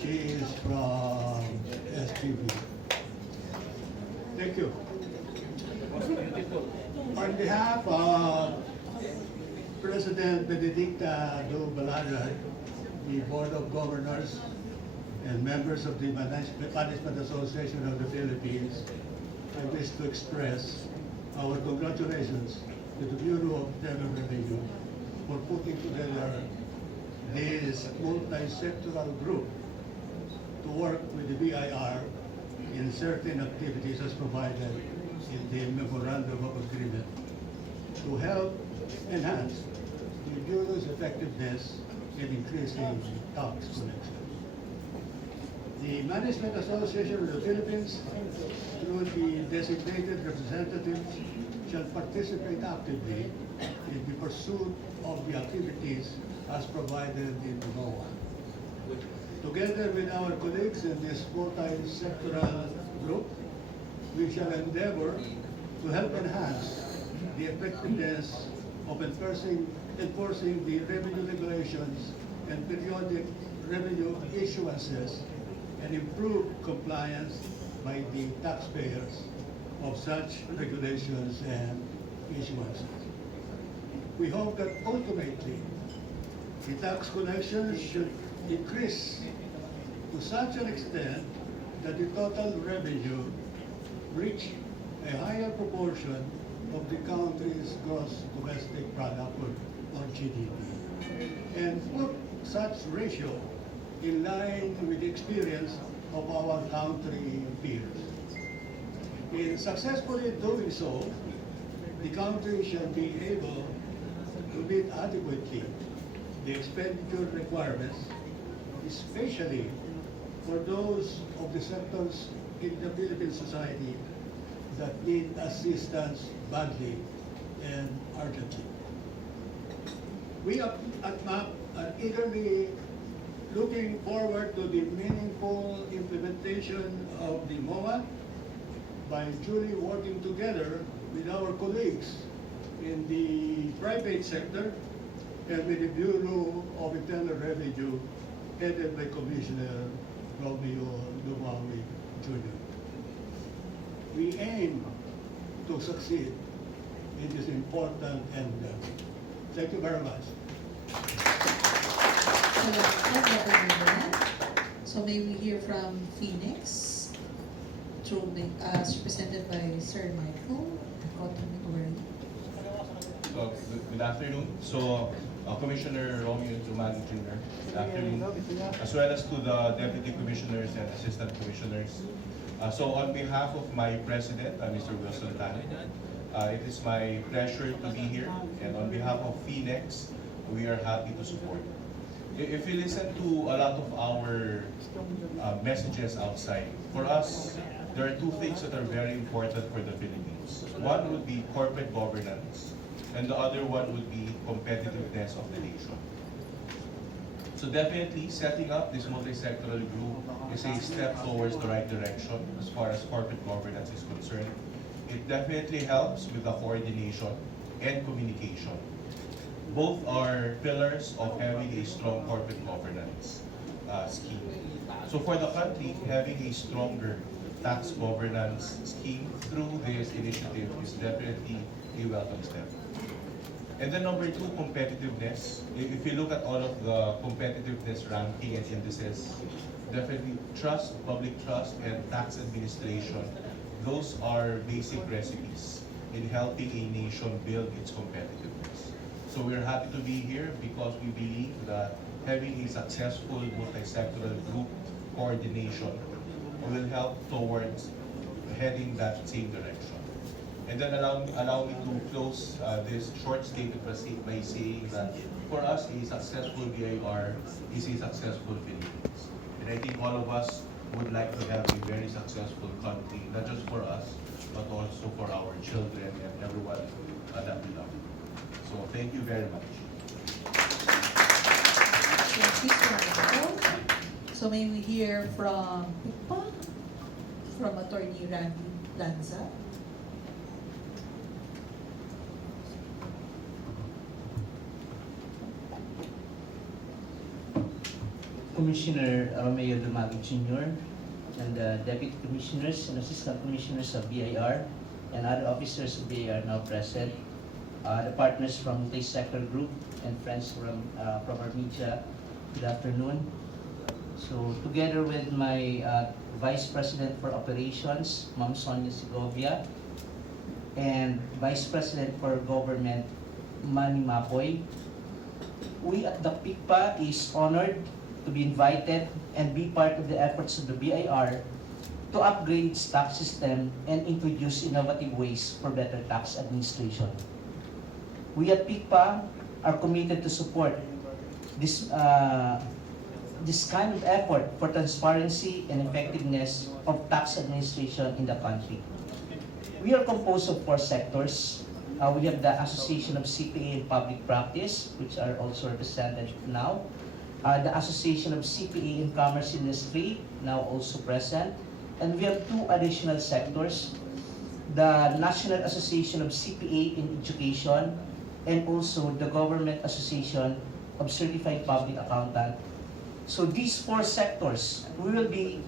She is from SPB. Thank you. On behalf of President Benedicta DU-BALADAD, the Board of Governors, and members of the Management Association of the Philippines, I wish to express our congratulations to the Bureau of Internal Revenue for putting together this multi-sectoral group to work with the BIR in certain activities as provided in the Memorandum of Agreement to help enhance the Bureau's effectiveness in increasing tax collection. The Management Association of the Philippines, through the designated representatives, shall participate actively in the pursuit of the activities as provided in the NOAA. Together with our colleagues in this multi-sectoral group, we shall endeavor to help enhance the effectiveness of enforcing the revenue regulations and periodic revenue issuances and improve compliance by the taxpayers of such regulations and issuances. We hope that ultimately the tax collections should increase to such an extent that the total revenue reach a higher proportion of the country's gross domestic product or GDP, and put such ratio in line with the experience of our country peers. In successfully doing so, the country shall be able to meet adequately the expenditure requirements, especially for those of the sectors in the Philippine society that need assistance badly and urgently. We at MAP are eagerly looking forward to the meaningful implementation of the MOA by duly working together with our colleagues in the private sector and with the Bureau of Internal Revenue headed by Commissioner Romeo Lumagui Jr. We aim to succeed in this important endeavor. Thank you very much. So may we hear from FINEX, represented by Sir Michael. Good afternoon. So, Commissioner Romeo Lumagui Jr., good afternoon, as well as to the Deputy Commissioners and Assistant Commissioners. So on behalf of my President, Mr. Wilson Tan, it is my pleasure to be here, and on behalf of FINEX, we are happy to support. If you listen to a lot of our messages outside, for us, there are two things that are very important for the Philippines. One would be corporate governance, and the other one would be competitiveness of the nation. So definitely, setting up this multi-sectoral group is a step towards the right direction as far as corporate governance is concerned. It definitely helps with the coordination and communication. Both are pillars of having a strong corporate governance scheme. So for the country, having a stronger tax governance scheme through this initiative is definitely a welcome step. And then number two, competitiveness. If you look at all of the competitiveness ranking and indices, definitely trust, public trust, and tax administration, those are basic recipes in helping a nation build its competitiveness. So we're happy to be here because we believe that having a successful multi-sectoral group coordination will help towards heading that same direction. And then allow me to close this short statement by saying that for us, a successful BIR is a successful Philippines. And I think all of us would like to have a very successful country, not just for us, but also for our children and everyone that we love. So thank you very much. So may we hear from PICPA, from Attorney Randy BLANZA. Commissioner Romeo Lumagui Jr. and the Deputy Commissioners and Assistant Commissioners of BIR and other officers of BIR now present, the partners from Multi-Sectoral Group and friends from our media, good afternoon. So together with my Vice President for Operations, Ma'am Sonia Segovia, and Vice President for Government, Manny Mapoy, we at the PICPA is honored to be invited and be part of the efforts of the BIR to upgrade its tax system and introduce innovative ways for better tax administration. We at PICPA are committed to support this kind of effort for transparency and effectiveness of tax administration in the country. We are composed of 4 sectors. We have the Association of CPA and Public Practice, which are also represented now. The Association of CPA and Commerce Industry, now also present. And we have 2 additional sectors, the National Association of CPA in Education, and also the Government Association of Certified Public Accountant. So these 4 sectors, we will be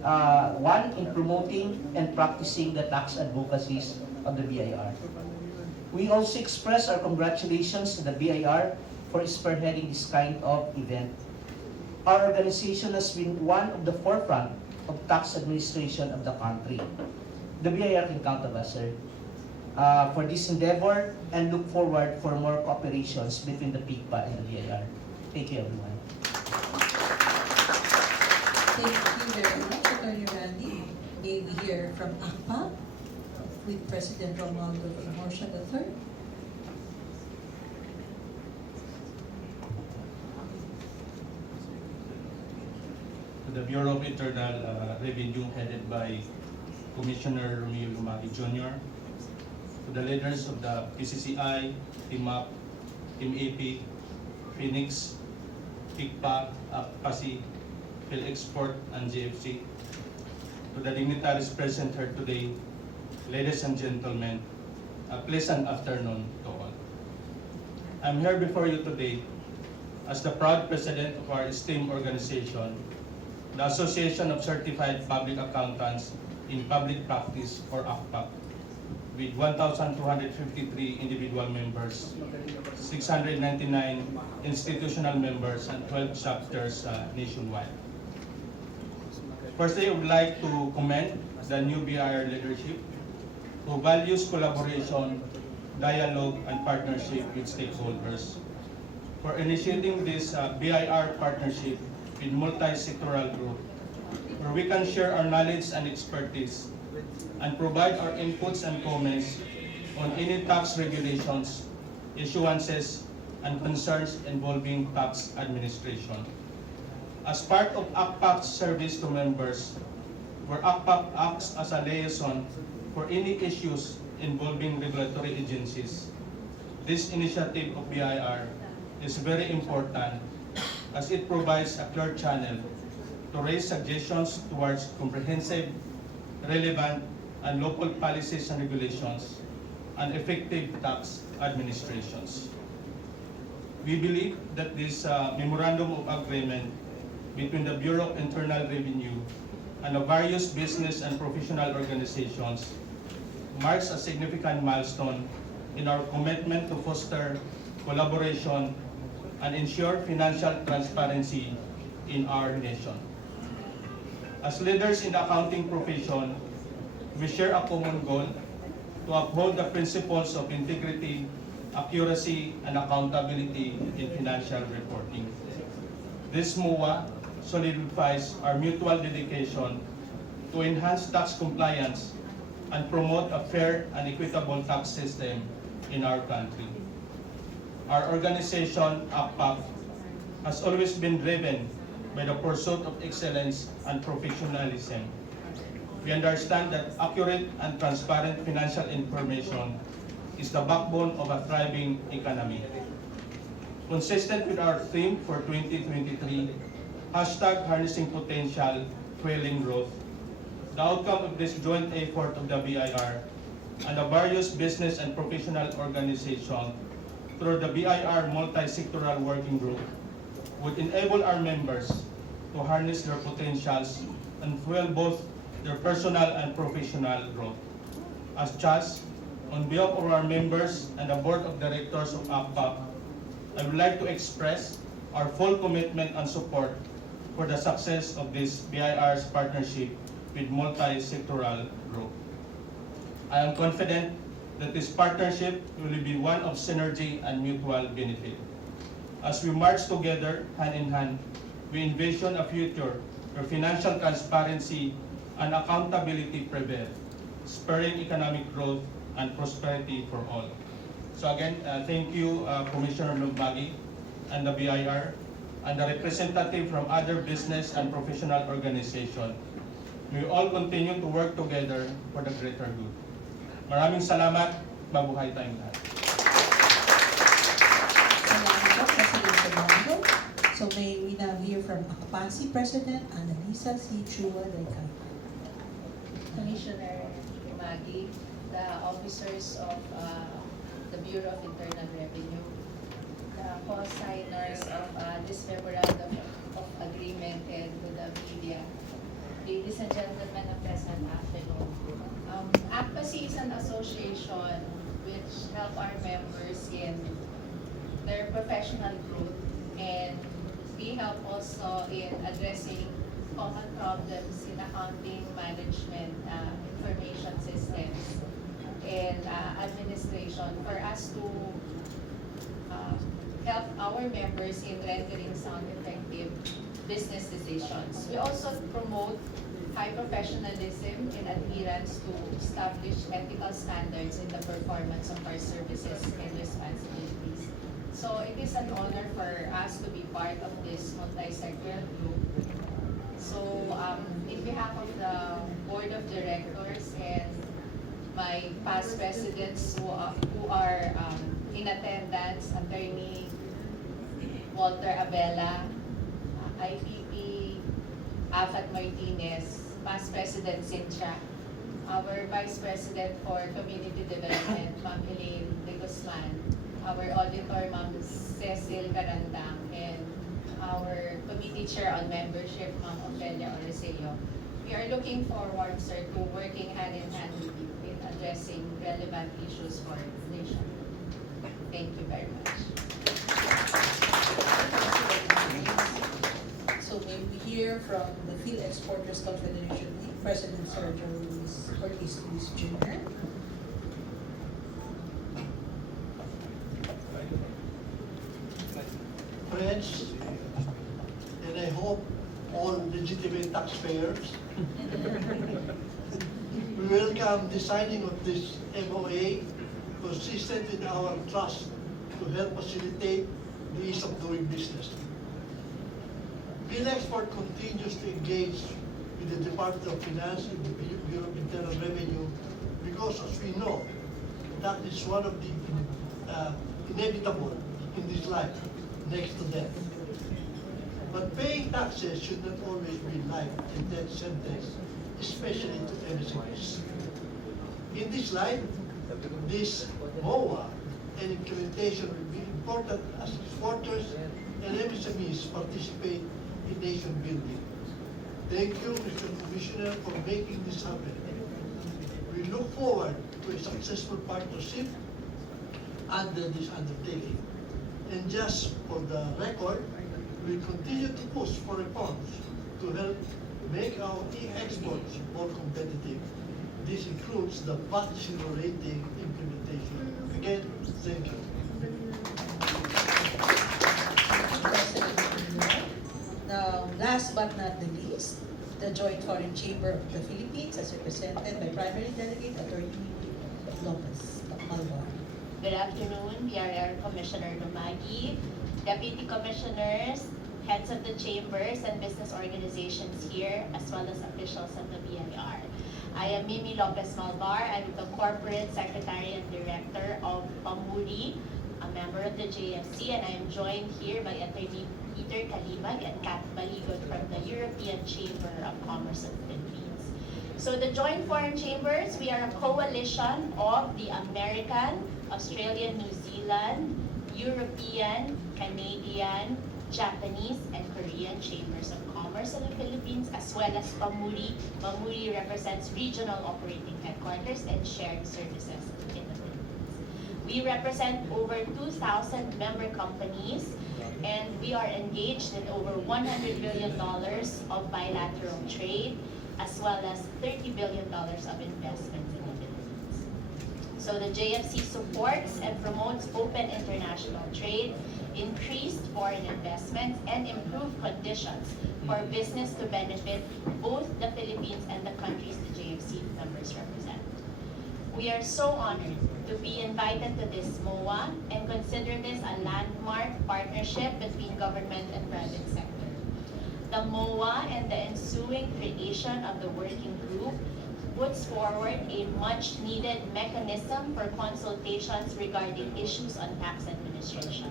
one in promoting and practicing the tax advocacies of the BIR. We also express our congratulations to the BIR for spearheading this kind of event. Our organization has been one of the forefront of tax administration of the country. The BIR can count on us, sir, for this endeavor and look forward for more cooperations between the PICPA and the BIR. Thank you, everyone. Thank you very much, Attorney Randy. May we hear from ACPAPP with President Romualdo from MURCIA III. The Bureau of Internal Revenue headed by Commissioner Romeo Lumagui Jr., to the leaders of the PCCI, TMAP, TMAP, FINEX, PICPA, ACPACI, PhilExport and GFC, to the dignitaries present here today, ladies and gentlemen, a pleasant afternoon to all. I'm here before you today as the proud president of our esteemed organization, the Association of Certified Public Accountants in Public Practice, or ACPAPP, with 1,253 individual members, 699 institutional members, and 12 chapters nationwide. Firstly, I would like to commend the new BIR leadership who values collaboration, dialogue, and partnership with stakeholders for initiating this BIR partnership with Multi-Sectoral Group, where we can share our knowledge and expertise and provide our inputs and comments on any tax regulations, issuances, and concerns involving tax administration. As part of ACPAC's service to members, where ACPAC acts as a liaison for any issues involving regulatory agencies, this initiative of BIR is very important as it provides a clear channel to raise suggestions towards comprehensive, relevant, and local policies and regulations and effective tax administrations. We believe that this Memorandum of Agreement between the Bureau of Internal Revenue and the various business and professional organizations marks a significant milestone in our commitment to foster collaboration and ensure financial transparency in our nation. As leaders in the accounting profession, we share a common goal to uphold the principles of integrity, accuracy, and accountability in financial reporting. This MOA solidifies our mutual dedication to enhance tax compliance and promote a fair and equitable tax system in our country. Our organization, ACPAC, has always been driven by the pursuit of excellence and professionalism. We understand that accurate and transparent financial information is the backbone of a thriving economy. Consistent with our theme for 2023, #Harnessing Potential, Fueling Growth, the outcome of this joint effort of the BIR and the various business and professional organizations through the BIR Multi-Sectoral Working Group would enable our members to harness their potentials and fuel both their personal and professional growth. As such, on behalf of our members and the Board of Directors of ACPAPP, I would like to express our full commitment and support for the success of this BIR's partnership with Multi-Sectoral Group. I am confident that this partnership will be one of synergy and mutual benefit. As we march together hand in hand, we envision a future where financial transparency and accountability prevail, spurring economic growth and prosperity for all. So again, thank you, Commissioner Lumagui and the BIR, and the representative from other business and professional organizations. We all continue to work together for the greater good. Maraming salamat. Mabuhay tayong lahat. Salamat po, President Romeo. So may we now hear from ACPACI President LISSA si CHUA-DYCAICO. Commissioner Lumagui, the officers of the Bureau of Internal Revenue, the co-signers of this memorandum of agreement, and to the media. Ladies and gentlemen of present afternoon. ACPACI is an association which help our members in their professional growth, and we help also in addressing common problems in accounting, management, information systems, and administration for us to help our members in rendering sound, effective business decisions. We also promote high professionalism and adherence to established ethical standards in the performance of our services and responsibilities. So it is an honor for us to be part of this multi-sectoral group. So in behalf of the Board of Directors and my past presidents who are in attendance, Attorney Walter Abella, IPP, Afat Martinez, past President Sintra, our Vice President for Community Development, Ma'am Elaine De Guzman, our Auditor, Ma'am Cecil Carandang, and our Committee Chair on Membership, Ma'am Ofelia Oresillo. We are looking forward, sir, to working hand in hand with you in addressing relevant issues for the nation. Thank you very much. So may we hear from the Field Exporters Confederation, President Sergio Ortiz Jr. Friends, and I hope all legitimate taxpayers, we welcome the signing of this MOA consistent with our trust to help facilitate the ease of doing business. BillExport continues to engage with the Department of Finance and the Bureau of Internal Revenue because, as we know, that is one of the inevitable in this life, next to death. But paying taxes should not always be life and death sentence, especially to MSMEs. In this light, this MOA and implementation will be important as exporters and MSMEs participate in nation building. Thank you, Mr. Commissioner, for making this happen. We look forward to a successful partnership under this undertaking. And just for the record, we continue to push for reforms to help make our e-exports more competitive. This includes the VAT zero rating implementation. Again, thank you. Now, last but not the least, the Joint Foreign Chamber of the Philippines, as represented by Primary Delegate Attorney Lopez Malvar. Good afternoon, BRR Commissioner Lumagui, Deputy Commissioners, heads of the chambers and business organizations here, as well as officials of the BIR. I am Mimi Lopez Malvar. I'm the Corporate Secretary and Director of PAMURI, a member of the JFC, and I am joined here by Attorney Peter Calibag and Kat Baligot from the European Chamber of Commerce of the Philippines. So the Joint Foreign Chambers, we are a coalition of the American, Australian, New Zealand, European, Canadian, Japanese, and Korean Chambers of Commerce in the Philippines, as well as PAMURI. PAMURI represents regional operating headquarters and shared services in the Philippines. We represent over 2,000 member companies, and we are engaged in over $100 billion of bilateral trade, as well as $30 billion of investments in the Philippines. So the JFC supports and promotes open international trade, increased foreign investments, and improved conditions for business to benefit both the Philippines and the countries the JFC members represent. We are so honored to be invited to this MOA and consider this a landmark partnership between government and private sector. The MOA and the ensuing creation of the working group puts forward a much-needed mechanism for consultations regarding issues on tax administration.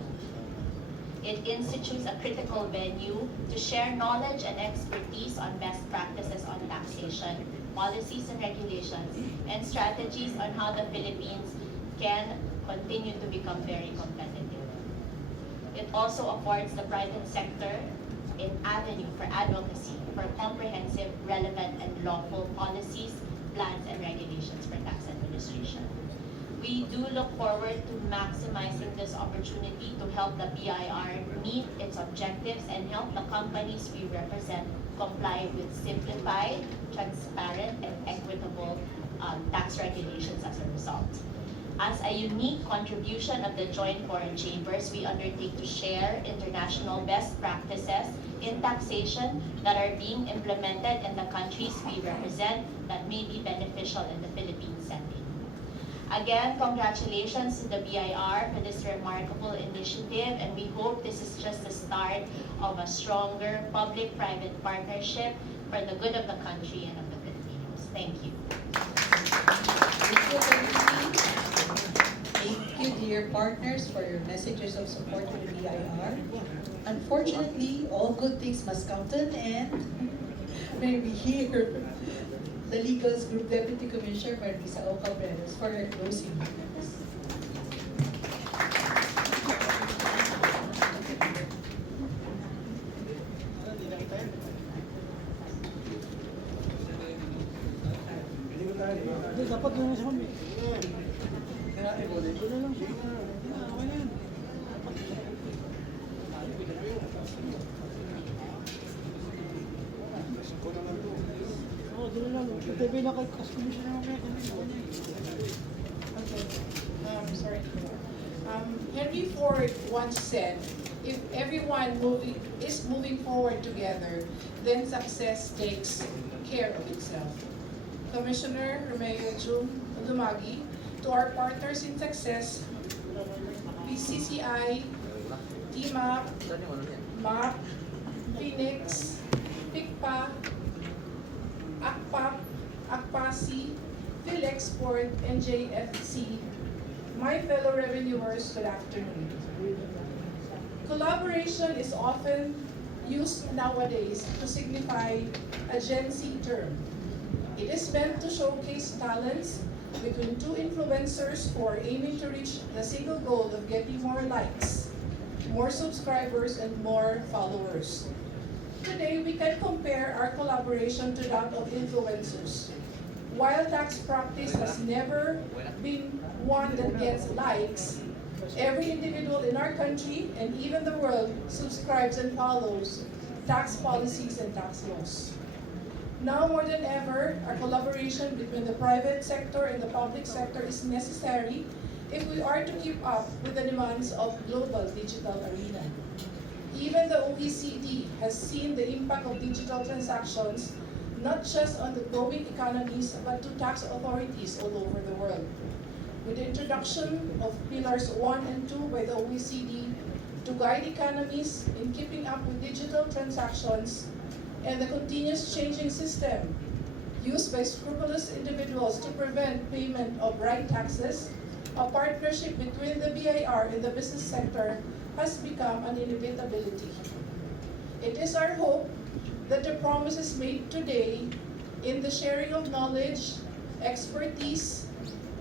It institutes a critical venue to share knowledge and expertise on best practices on taxation, policies and regulations, and strategies on how the Philippines can continue to become very competitive. It also affords the private sector an avenue for advocacy for comprehensive, relevant, and lawful policies, plans, and regulations for tax administration. We do look forward to maximizing this opportunity to help the BIR meet its objectives and help the companies we represent comply with simplified, transparent, and equitable tax regulations as a result. As a unique contribution of the Joint Foreign Chambers, we undertake to share international best practices in taxation that are being implemented in the countries we represent that may be beneficial in the Philippine setting. Again, congratulations to the BIR for this remarkable initiative, and we hope this is just the start of a stronger public-private partnership for the good of the country and of the Filipinos. Thank you. Thank you, dear partners, for your messages of support to the BIR. Unfortunately, all good things must come to an end. may we hear the Legals Group Deputy Commissioner Marisa O. Cabreros for her closing remarks. Dapat doon sa kami. Sorry. Henry Ford once said, if everyone is moving forward together, then success takes care of itself. Commissioner Romeo Lumagui, to our partners in success, PCCI, TMAP, MAP, FINEX, PICPA, ACPAPP, ACPACI, PhilExport, and JFC. My fellow revenuers, good afternoon. Collaboration is often used nowadays to signify a Gen Z term. It is meant to showcase talents between two influencers who are aiming to reach the single goal of getting more likes, more subscribers, and more followers. Today, we can compare our collaboration to that of influencers. While tax practice has never been one that gets likes, every individual in our country and even the world subscribes and follows tax policies and tax laws. Now more than ever, our collaboration between the private sector and the public sector is necessary if we are to keep up with the demands of global digital arena. Even the OECD has seen the impact of digital transactions not just on the growing economies but to tax authorities all over the world. With the introduction of Pillars 1 and 2 by the OECD to guide economies in keeping up with digital transactions and the continuous changing system used by scrupulous individuals to prevent payment of right taxes, a partnership between the BIR and the business sector has become an inevitability. It is our hope that the promises made today in the sharing of knowledge, expertise,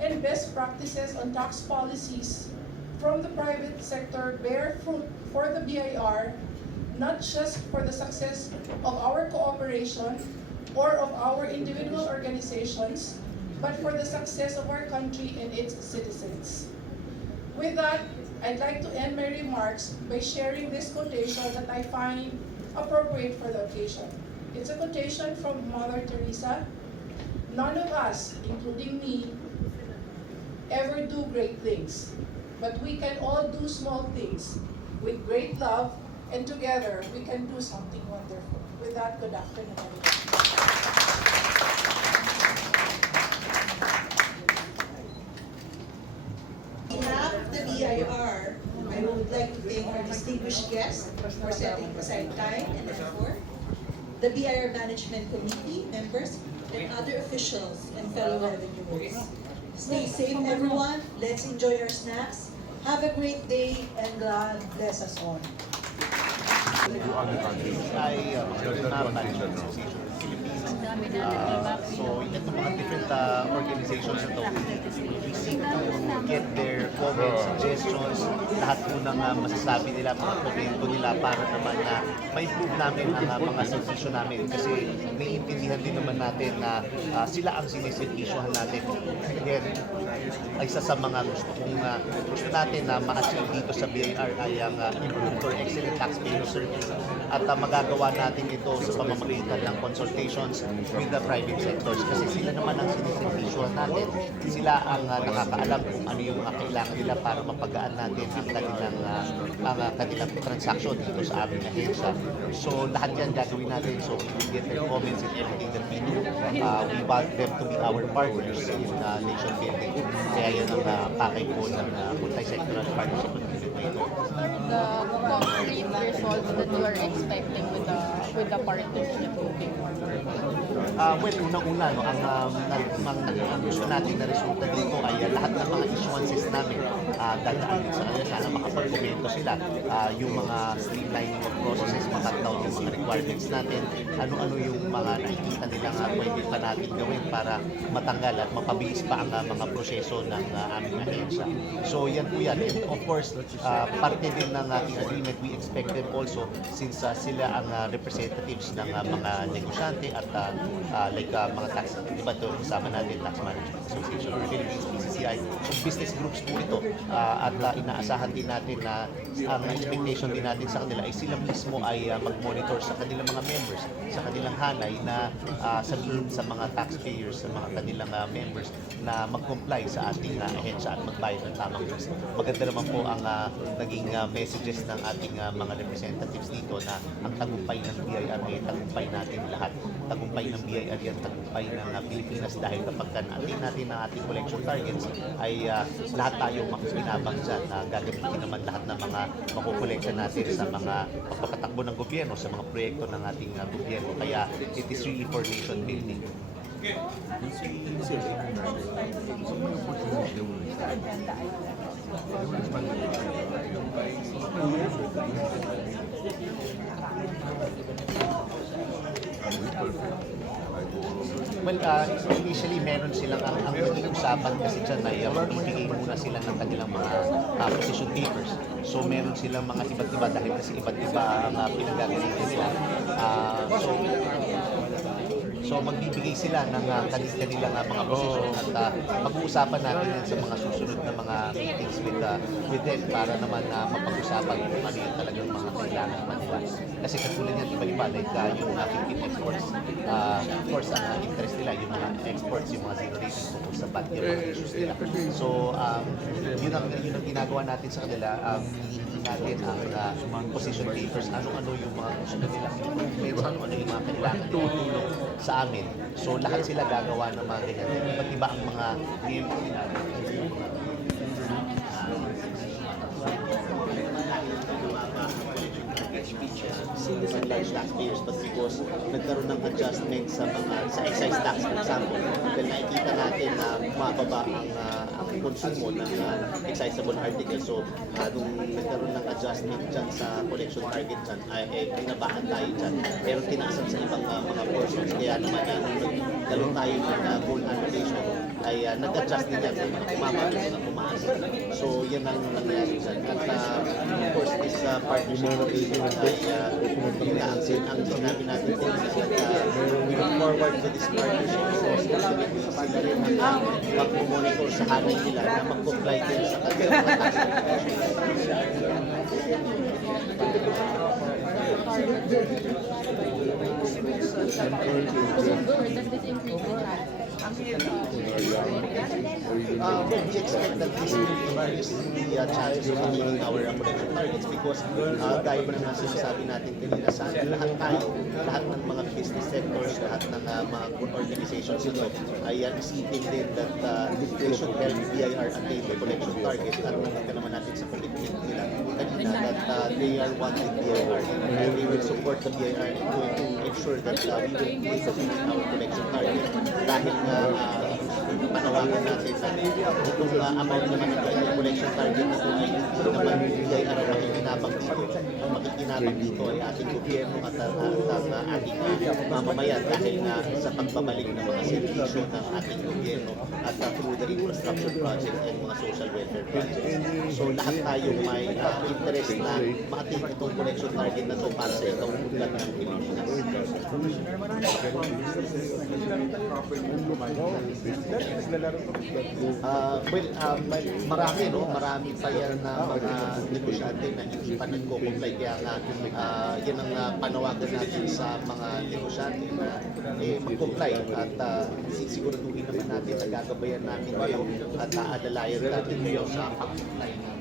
and best practices on tax policies from the private sector bear fruit for the BIR, not just for the success of our cooperation or of our individual organizations, but for the success of our country and its citizens. With that, I'd like to end my remarks by sharing this quotation that I find appropriate for the occasion. It's a quotation from Mother Teresa. None of us, including me, ever do great things, but we can all do small things with great love, and together we can do something wonderful. With that, good afternoon, everyone. On behalf of the BIR, I would like to thank our distinguished guests for setting aside time and effort, the BIR Management Committee members, and other officials and fellow revenuers. Stay safe, everyone. Let's enjoy our snacks. Have a great day, and God bless us all. So, itong mga different organizations na to, we seek to get their comments, suggestions, lahat po ng masasabi nila, mga komento nila para naman na ma-improve namin ang mga servisyo namin. Kasi naiintindihan din naman natin na sila ang siniservisyohan natin. Again, isa sa mga gusto natin na ma-achieve dito sa BIR ay ang improved or excellent taxpayer service. At magagawa natin ito sa pamamagitan ng consultations with the private sectors. Kasi sila naman ang siniservisyohan natin. Sila ang nakakaalam kung ano yung kailangan nila para mapagaan natin ang kanilang transaction dito sa aming ahensya. So lahat yan gagawin natin. So we get their comments in everything that we do. We want them to be our partners in nation building. Kaya yan ang pakay po ng multi-sectoral partnership. What are the concrete results that you are expecting with the partnership moving forward? Well, unang-una, ang gusto natin na resulta dito ay lahat ng mga issuances namin, dadaan din sa kanila. Sana makapag-komento sila. Yung mga streamlining of processes, makat down yung mga requirements natin, ano-ano yung mga nakikita nila nga pwede pa natin gawin para matanggal at mapabilis pa ang mga proseso ng aming ahensya. So yan po yan. And of course, parte din ng ating agreement, we expect them also, since sila ang representatives ng mga negosyante at mga tax, di ba ito, kasama natin, Tax Management Association of Philippines, PCCI, so business groups po ito. At inaasahan din natin na ang expectation din natin sa kanila ay sila mismo ay mag-monitor sa kanilang mga members, sa kanilang hanay na sabihin sa mga taxpayers, sa mga kanilang members na mag-comply sa ating ahensya at magbayad ng tamang fees. Maganda naman po ang naging messages ng ating mga representatives dito na ang tagumpay ng BIR ay tagumpay natin lahat. Tagumpay ng BIR yan, tagumpay ng Pilipinas dahil kapag natin ang ating collection targets ay lahat tayo makikinabang dyan na gagamitin naman lahat ng mga makukolekta natin sa mga pagpapatakbo ng gobyerno, sa mga proyekto ng ating gobyerno. Kaya it is really for nation building. Well, initially meron silang ang naging usapan kasi dyan ay magbibigay muna sila ng kanilang mga position papers. So meron silang mga iba't iba dahil kasi iba't iba ang pinagagalitan nila. So magbibigay sila ng kanilang mga posisyon at pag-uusapan natin yan sa mga susunod na mga meetings with them para naman mapag-usapan kung ano yung talagang mga kailangan naman nila. Kasi katulad yan, iba-iba, like yung Philippine exports, of course, ang interest nila, yung mga exports, yung mga zero rating tungkol sa bad yung mga issues nila. So yun ang ginagawa natin sa kanila. Natin ang position papers, ano-ano yung mga gusto nila, ano-ano yung mga kailangan tulong sa amin. So lahat sila gagawa ng mga ganyan. Iba't iba ang mga miyembro nila. Single large taxpayers, but because nagkaroon ng adjustment sa excise tax, for example, dahil nakikita natin na bumababa ang konsumo ng excisable articles. So, nung nagkaroon ng adjustment dyan sa collection target dyan, pinabahan tayo dyan. Pero tinaasan sa ibang mga portions. Kaya naman, nagkaroon tayo ng full annulation, ay nag-adjust din yan. Kumama na kumaas. So, yan ang nangyari dyan. At of course, this partnership agreement ay ang sinabi natin po we look forward to this partnership. So, sila rin ang mag-monitor sa hanay nila na mag-comply din sa kanilang mga we expect that this will increase the chances of meeting our collection targets because gaya ba naman sinasabi natin kanina, sana lahat ng mga business sectors, lahat ng mga organizations ito ay isipin din that they should help BIR attain the collection target at nakita naman natin sa commitment nila kanina that they are wanting BIR and they will support the BIR to ensure that we will be able to meet our collection target dahil panawagan natin na itong amount naman ng kanyang collection target na ito ay hindi naman bigay araw makikinabang dito. Ang makikinabang dito ay ating gobyerno at ang ating mamamayan dahil nga sa pagbabalik ng mga servisyo ng ating gobyerno at through the infrastructure project and mga social welfare projects. So lahat tayo may interest na ma-attain itong collection target na ito para sa ikaw-ugat ng Pilipinas. Marami pa yan na mga negosyante na hindi pa nagko-comply. Kaya nga, yan ang panawagan natin sa mga negosyante na mag-comply at siguraduhin naman natin na gagabayan natin kayo at aalalayan natin kayo sa pag-comply ng